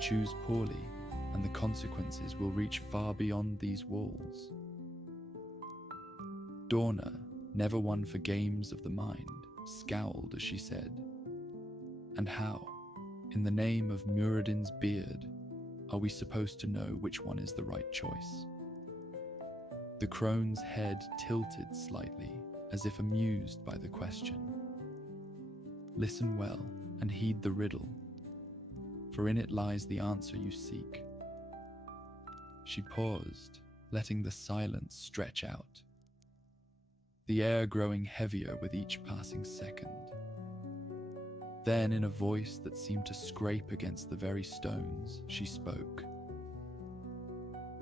Choose poorly, and the consequences will reach far beyond these walls. Dorna, never one for games of the mind, scowled as she said, "And how, in the name of Muradin's beard, are we supposed to know which one is the right choice?" The crone's head tilted slightly, as if amused by the question. "Listen well and heed the riddle, for in it lies the answer you seek." She paused, letting the silence stretch out, the air growing heavier with each passing second. Then, in a voice that seemed to scrape against the very stones, she spoke.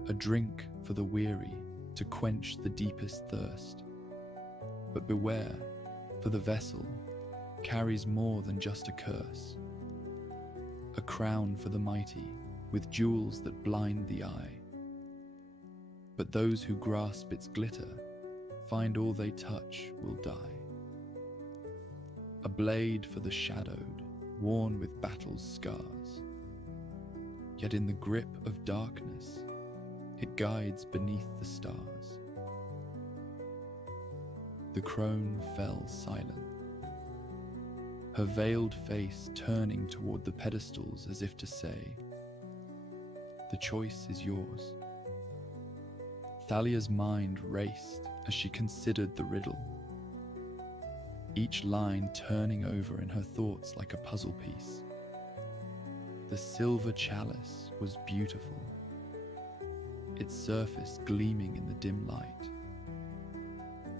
"A drink for the weary, to quench the deepest thirst. But beware, for the vessel carries more than just a curse. A crown for the mighty, with jewels that blind the eye. But those who grasp its glitter find all they touch will die. A blade for the shadowed, worn with battle's scars. Yet in the grip of darkness, it guides beneath the stars." The crone fell silent, her veiled face turning toward the pedestals as if to say, "The choice is yours." Thalia's mind raced as she considered the riddle, each line turning over in her thoughts like a puzzle piece. The silver chalice was beautiful, its surface gleaming in the dim light.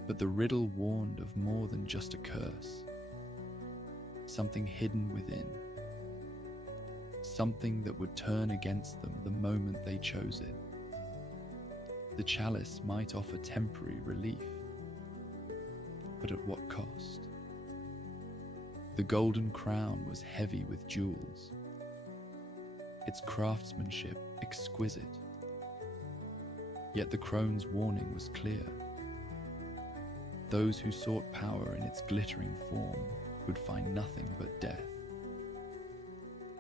But the riddle warned of more than just a curse, something hidden within, something that would turn against them the moment they chose it. The chalice might offer temporary relief, but at what cost? The golden crown was heavy with jewels, its craftsmanship exquisite. Yet the crone's warning was clear. Those who sought power in its glittering form would find nothing but death.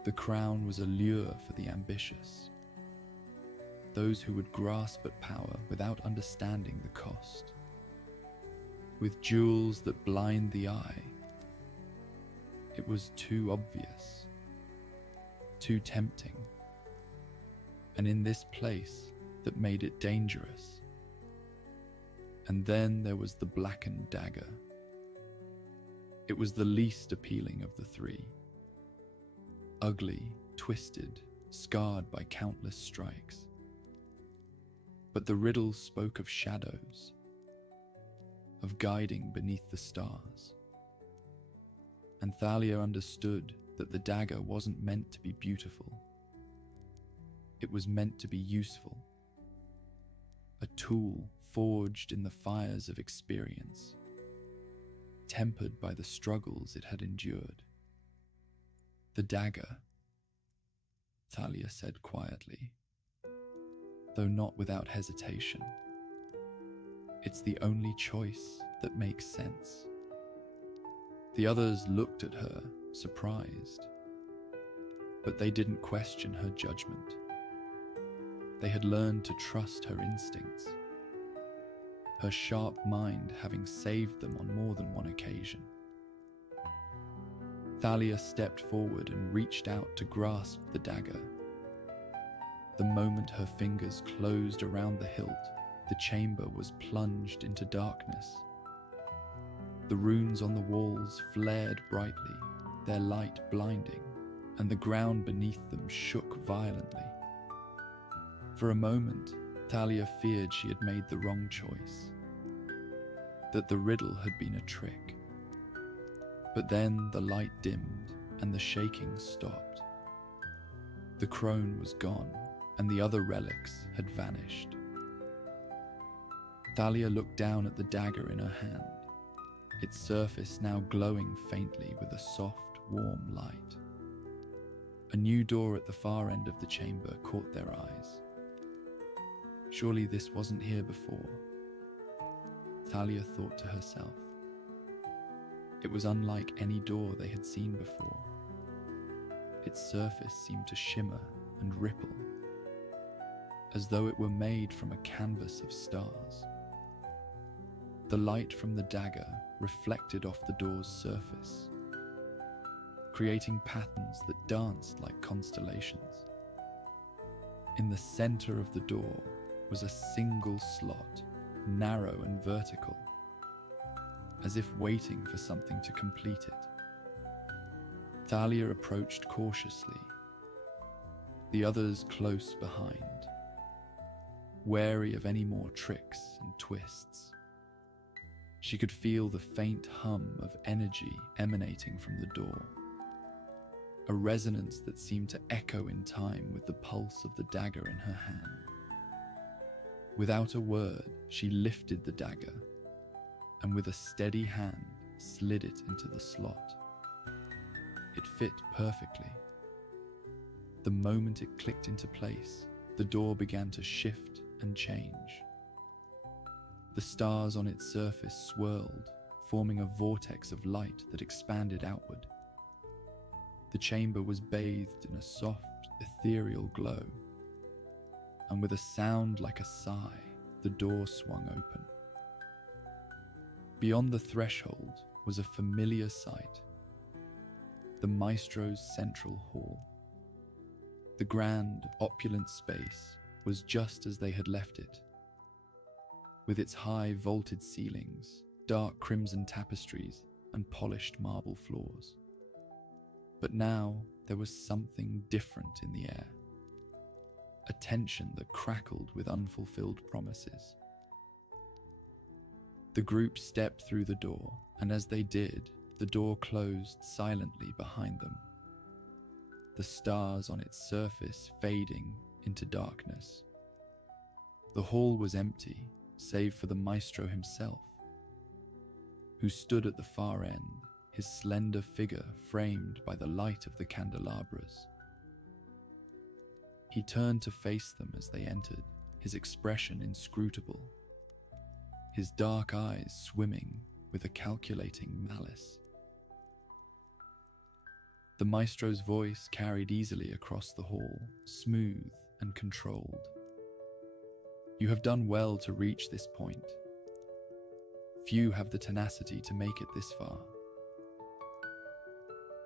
The crown was a lure for the ambitious, those who would grasp at power without understanding the cost. With jewels that blind the eye, it was too obvious, too tempting, and in this place that made it dangerous. And then there was the blackened dagger. It was the least appealing of the three. Ugly, twisted, scarred by countless strikes. But the riddle spoke of shadows, of guiding beneath the stars. And Thalia understood that the dagger wasn't meant to be beautiful. It was meant to be useful. A tool forged in the fires of experience, tempered by the struggles it had endured. "The dagger," Thalia said quietly, though not without hesitation. "It's the only choice that makes sense." The others looked at her, surprised, but they didn't question her judgment. They had learned to trust her instincts, her sharp mind having saved them on more than one occasion. Thalia stepped forward and reached out to grasp the dagger. The moment her fingers closed around the hilt, the chamber was plunged into darkness. The runes on the walls flared brightly, their light blinding, and the ground beneath them shook violently. For a moment, Thalia feared she had made the wrong choice, that the riddle had been a trick. But then the light dimmed and the shaking stopped. The crone was gone, and the other relics had vanished. Thalia looked down at the dagger in her hand, its surface now glowing faintly with a soft, warm light. A new door at the far end of the chamber caught their eyes. Surely this wasn't here before, Thalia thought to herself. It was unlike any door they had seen before. Its surface seemed to shimmer and ripple, as though it were made from a canvas of stars. The light from the dagger reflected off the door's surface, creating patterns that danced like constellations. In the center of the door was a single slot, narrow and vertical, as if waiting for something to complete it. Thalia approached cautiously, the others close behind, wary of any more tricks and twists. She could feel the faint hum of energy emanating from the door, a resonance that seemed to echo in time with the pulse of the dagger in her hand. Without a word, she lifted the dagger and with a steady hand slid it into the slot. It fit perfectly. The moment it clicked into place, the door began to shift and change. The stars on its surface swirled, forming a vortex of light that expanded outward. The chamber was bathed in a soft, ethereal glow, and with a sound like a sigh, the door swung open. Beyond the threshold was a familiar sight, the Maestro's central hall. The grand, opulent space was just as they had left it, with its high vaulted ceilings, dark crimson tapestries, and polished marble floors. But now there was something different in the air, a tension that crackled with unfulfilled promises. The group stepped through the door, and as they did, the door closed silently behind them, the stars on its surface fading into darkness. The hall was empty, save for the Maestro himself, who stood at the far end, his slender figure framed by the light of the candelabras. He turned to face them as they entered, his expression inscrutable, his dark eyes swimming with a calculating malice. The Maestro's voice carried easily across the hall, smooth and controlled. You have done well to reach this point. Few have the tenacity to make it this far.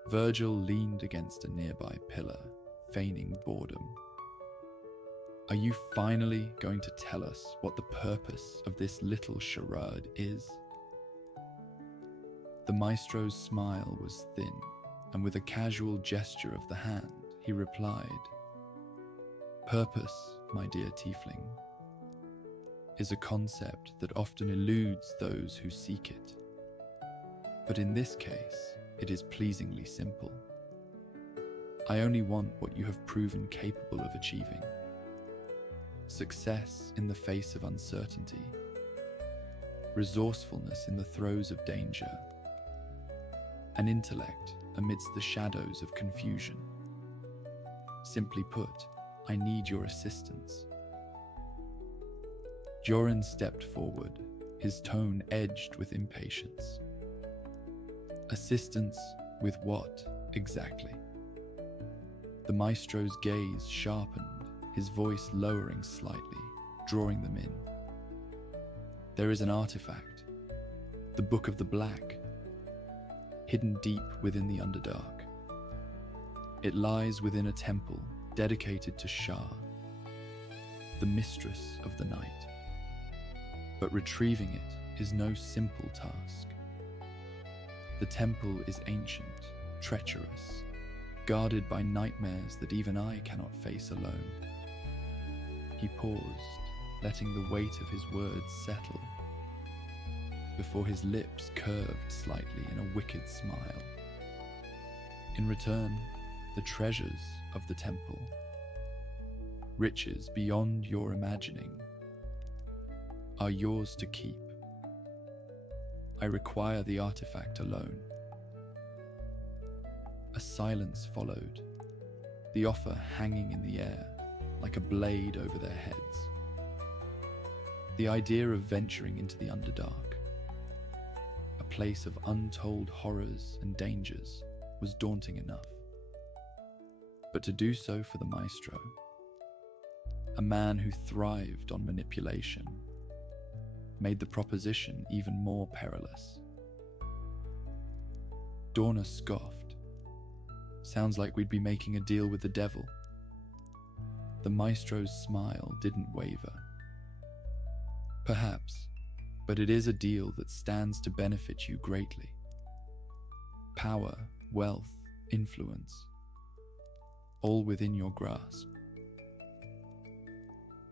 Virgil leaned against a nearby pillar, feigning boredom. Are you finally going to tell us what the purpose of this little charade is? The Maestro's smile was thin, and with a casual gesture of the hand, he replied, "Purpose, my dear tiefling, is a concept that often eludes those who seek it. But in this case, it is pleasingly simple. I only want what you have proven capable of achieving. Success in the face of uncertainty, resourcefulness in the throes of danger, an intellect amidst the shadows of confusion. Simply put, I need your assistance." Joran stepped forward, his tone edged with impatience. Assistance with what, exactly? The Maestro's gaze sharpened, his voice lowering slightly, drawing them in. There is an artifact, the Book of the Black, hidden deep within the Underdark. It lies within a temple dedicated to Shah, the mistress of the night. But retrieving it is no simple task. The temple is ancient, treacherous, guarded by nightmares that even I cannot face alone. He paused, letting the weight of his words settle, before his lips curved slightly in a wicked smile. In return, the treasures of the temple, riches beyond your imagining, are yours to keep. I require the artifact alone. A silence followed, the offer hanging in the air like a blade over their heads. The idea of venturing into the Underdark, a place of untold horrors and dangers, was daunting enough. But to do so for the Maestro, a man who thrived on manipulation, made the proposition even more perilous. Dorna scoffed. Sounds like we'd be making a deal with the devil. The Maestro's smile didn't waver. Perhaps, but it is a deal that stands to benefit you greatly. Power, wealth, influence, all within your grasp.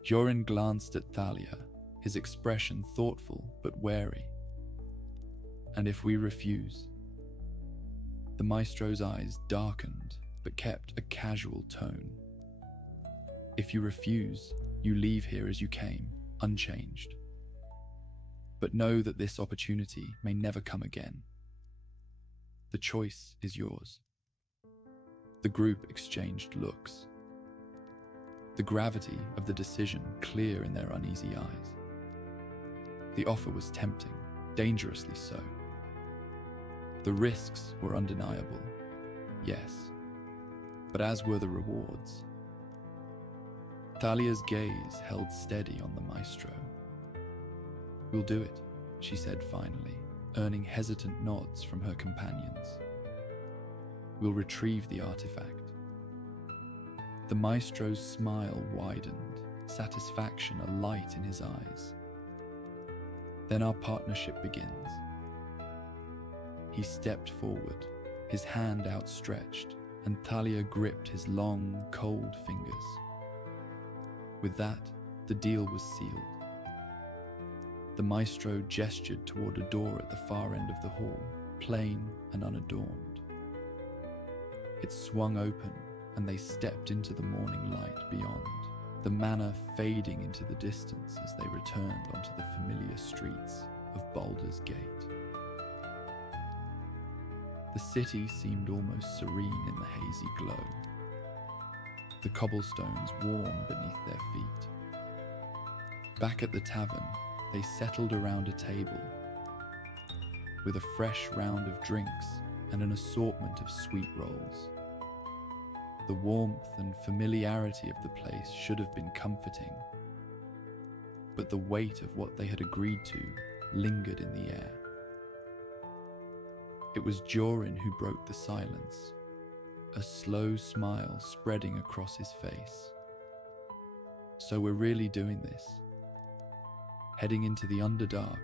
Jorin glanced at Thalia, his expression thoughtful but wary. And if we refuse? The Maestro's eyes darkened but kept a casual tone. If you refuse, you leave here as you came, unchanged. But know that this opportunity may never come again. The choice is yours. The group exchanged looks, the gravity of the decision clear in their uneasy eyes. The offer was tempting, dangerously so. The risks were undeniable, yes, but as were the rewards. Thalia's gaze held steady on the Maestro. "We'll do it," she said finally, earning hesitant nods from her companions. "We'll retrieve the artifact." The Maestro's smile widened, satisfaction alight in his eyes. "Then our partnership begins." He stepped forward, his hand outstretched, and Thalia gripped his long, cold fingers. With that, the deal was sealed. The Maestro gestured toward a door at the far end of the hall, plain and unadorned. It swung open, and they stepped into the morning light beyond, the manor fading into the distance as they returned onto the familiar streets of Baldur's Gate. The city seemed almost serene in the hazy glow, the cobblestones warm beneath their feet. Back at the tavern, they settled around a table, with a fresh round of drinks and an assortment of sweet rolls. The warmth and familiarity of the place should have been comforting, but the weight of what they had agreed to lingered in the air. It was Jorin who broke the silence, a slow smile spreading across his face. "So we're really doing this? Heading into the Underdark,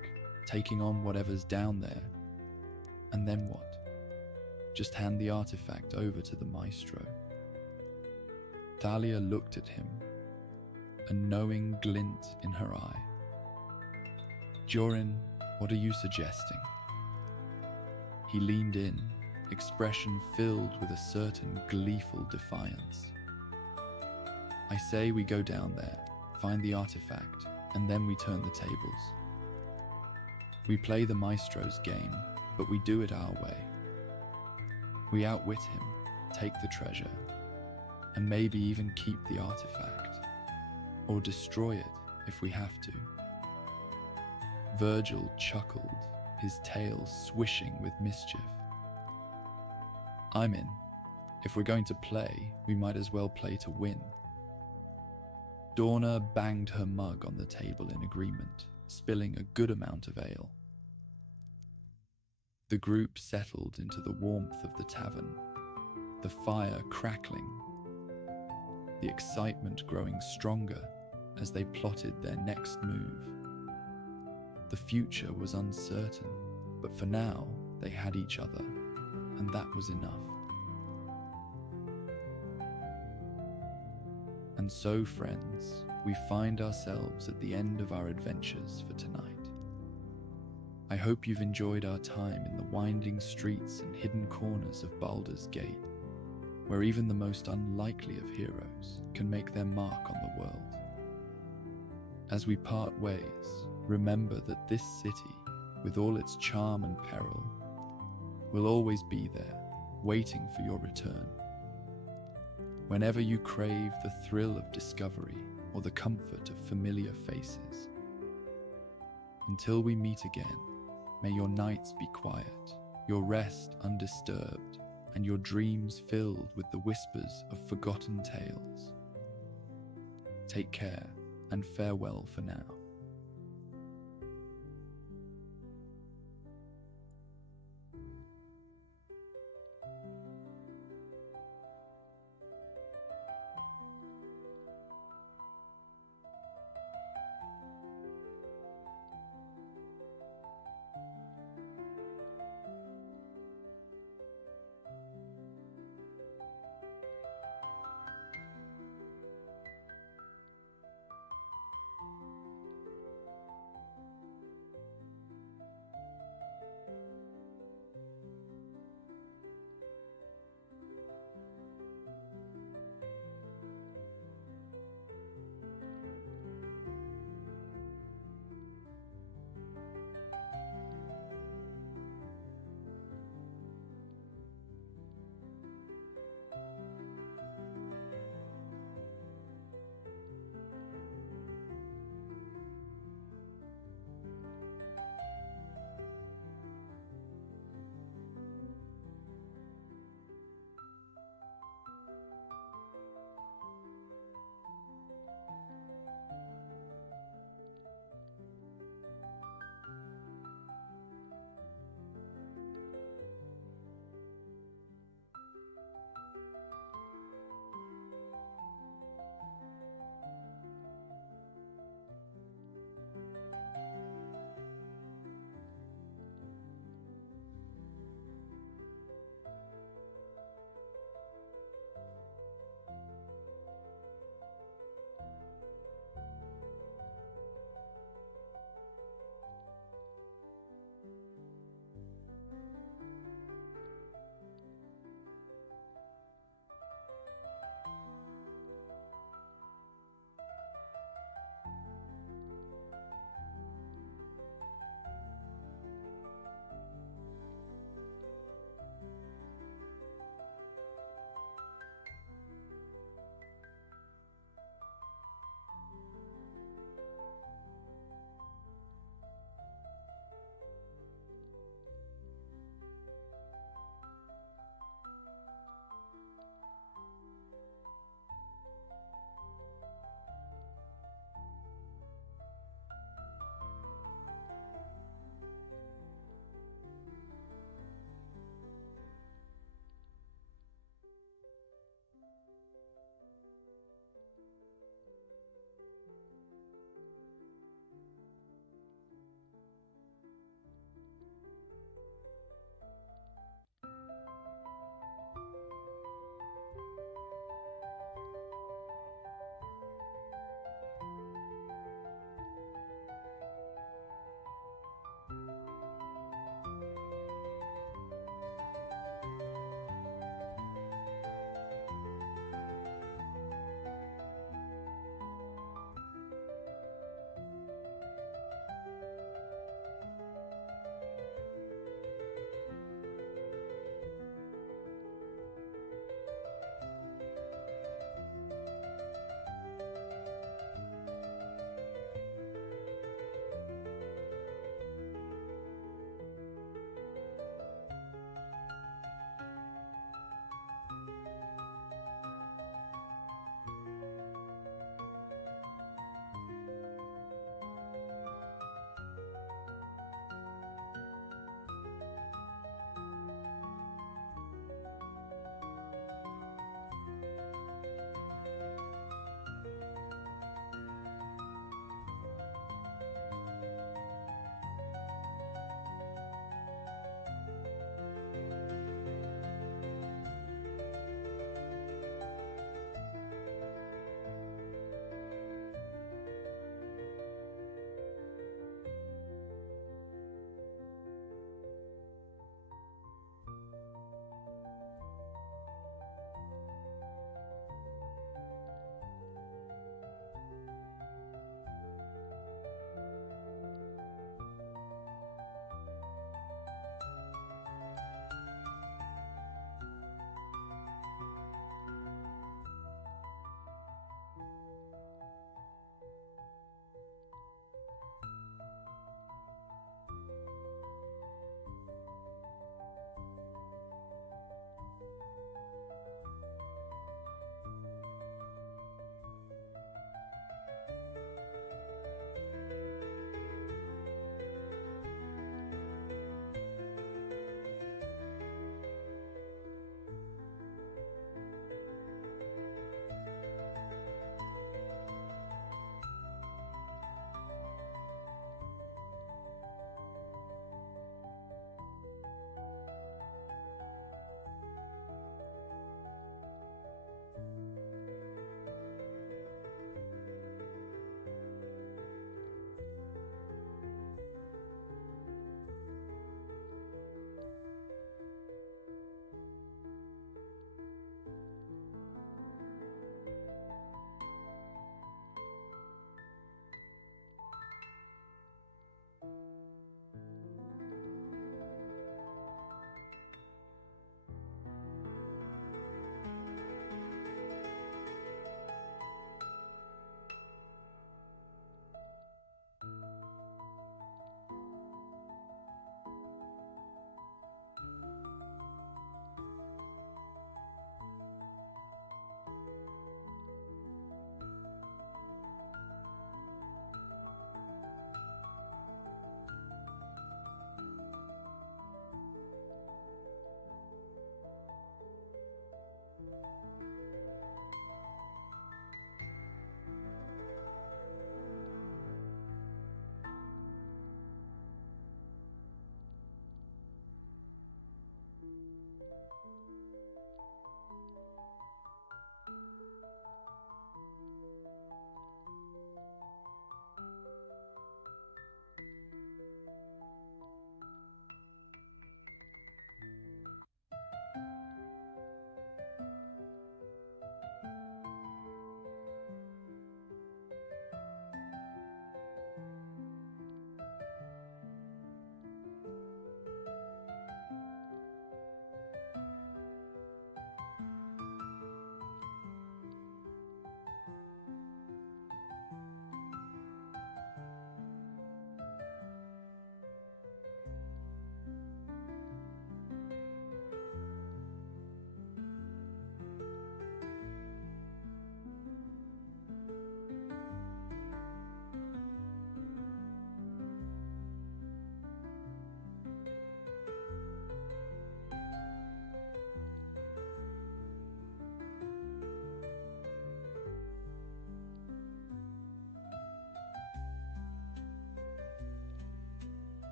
taking on whatever's down there, and then what? Just hand the artifact over to the Maestro?" Thalia looked at him, a knowing glint in her eye. "Jorin, what are you suggesting?" He leaned in, expression filled with a certain gleeful defiance. "I say we go down there, find the artifact, and then we turn the tables. We play the Maestro's game, but we do it our way. We outwit him, take the treasure, and maybe even keep the artifact, or destroy it if we have to." Virgil chuckled, his tail swishing with mischief. "I'm in. If we're going to play, we might as well play to win." Dorna banged her mug on the table in agreement, spilling a good amount of ale. The group settled into the warmth of the tavern, the fire crackling, the excitement growing stronger as they plotted their next move. The future was uncertain, but for now they had each other, and that was enough. And so, friends, we find ourselves at the end of our adventures for tonight. I hope you've enjoyed our time in the winding streets and hidden corners of Baldur's Gate, where even the most unlikely of heroes can make their mark on the world. As we part ways, remember that this city, with all its charm and peril, will always be there, waiting for your return. Whenever you crave the thrill of discovery or the comfort of familiar faces. Until we meet again, may your nights be quiet, your rest undisturbed, and your dreams filled with the whispers of forgotten tales. Take care, and farewell for now.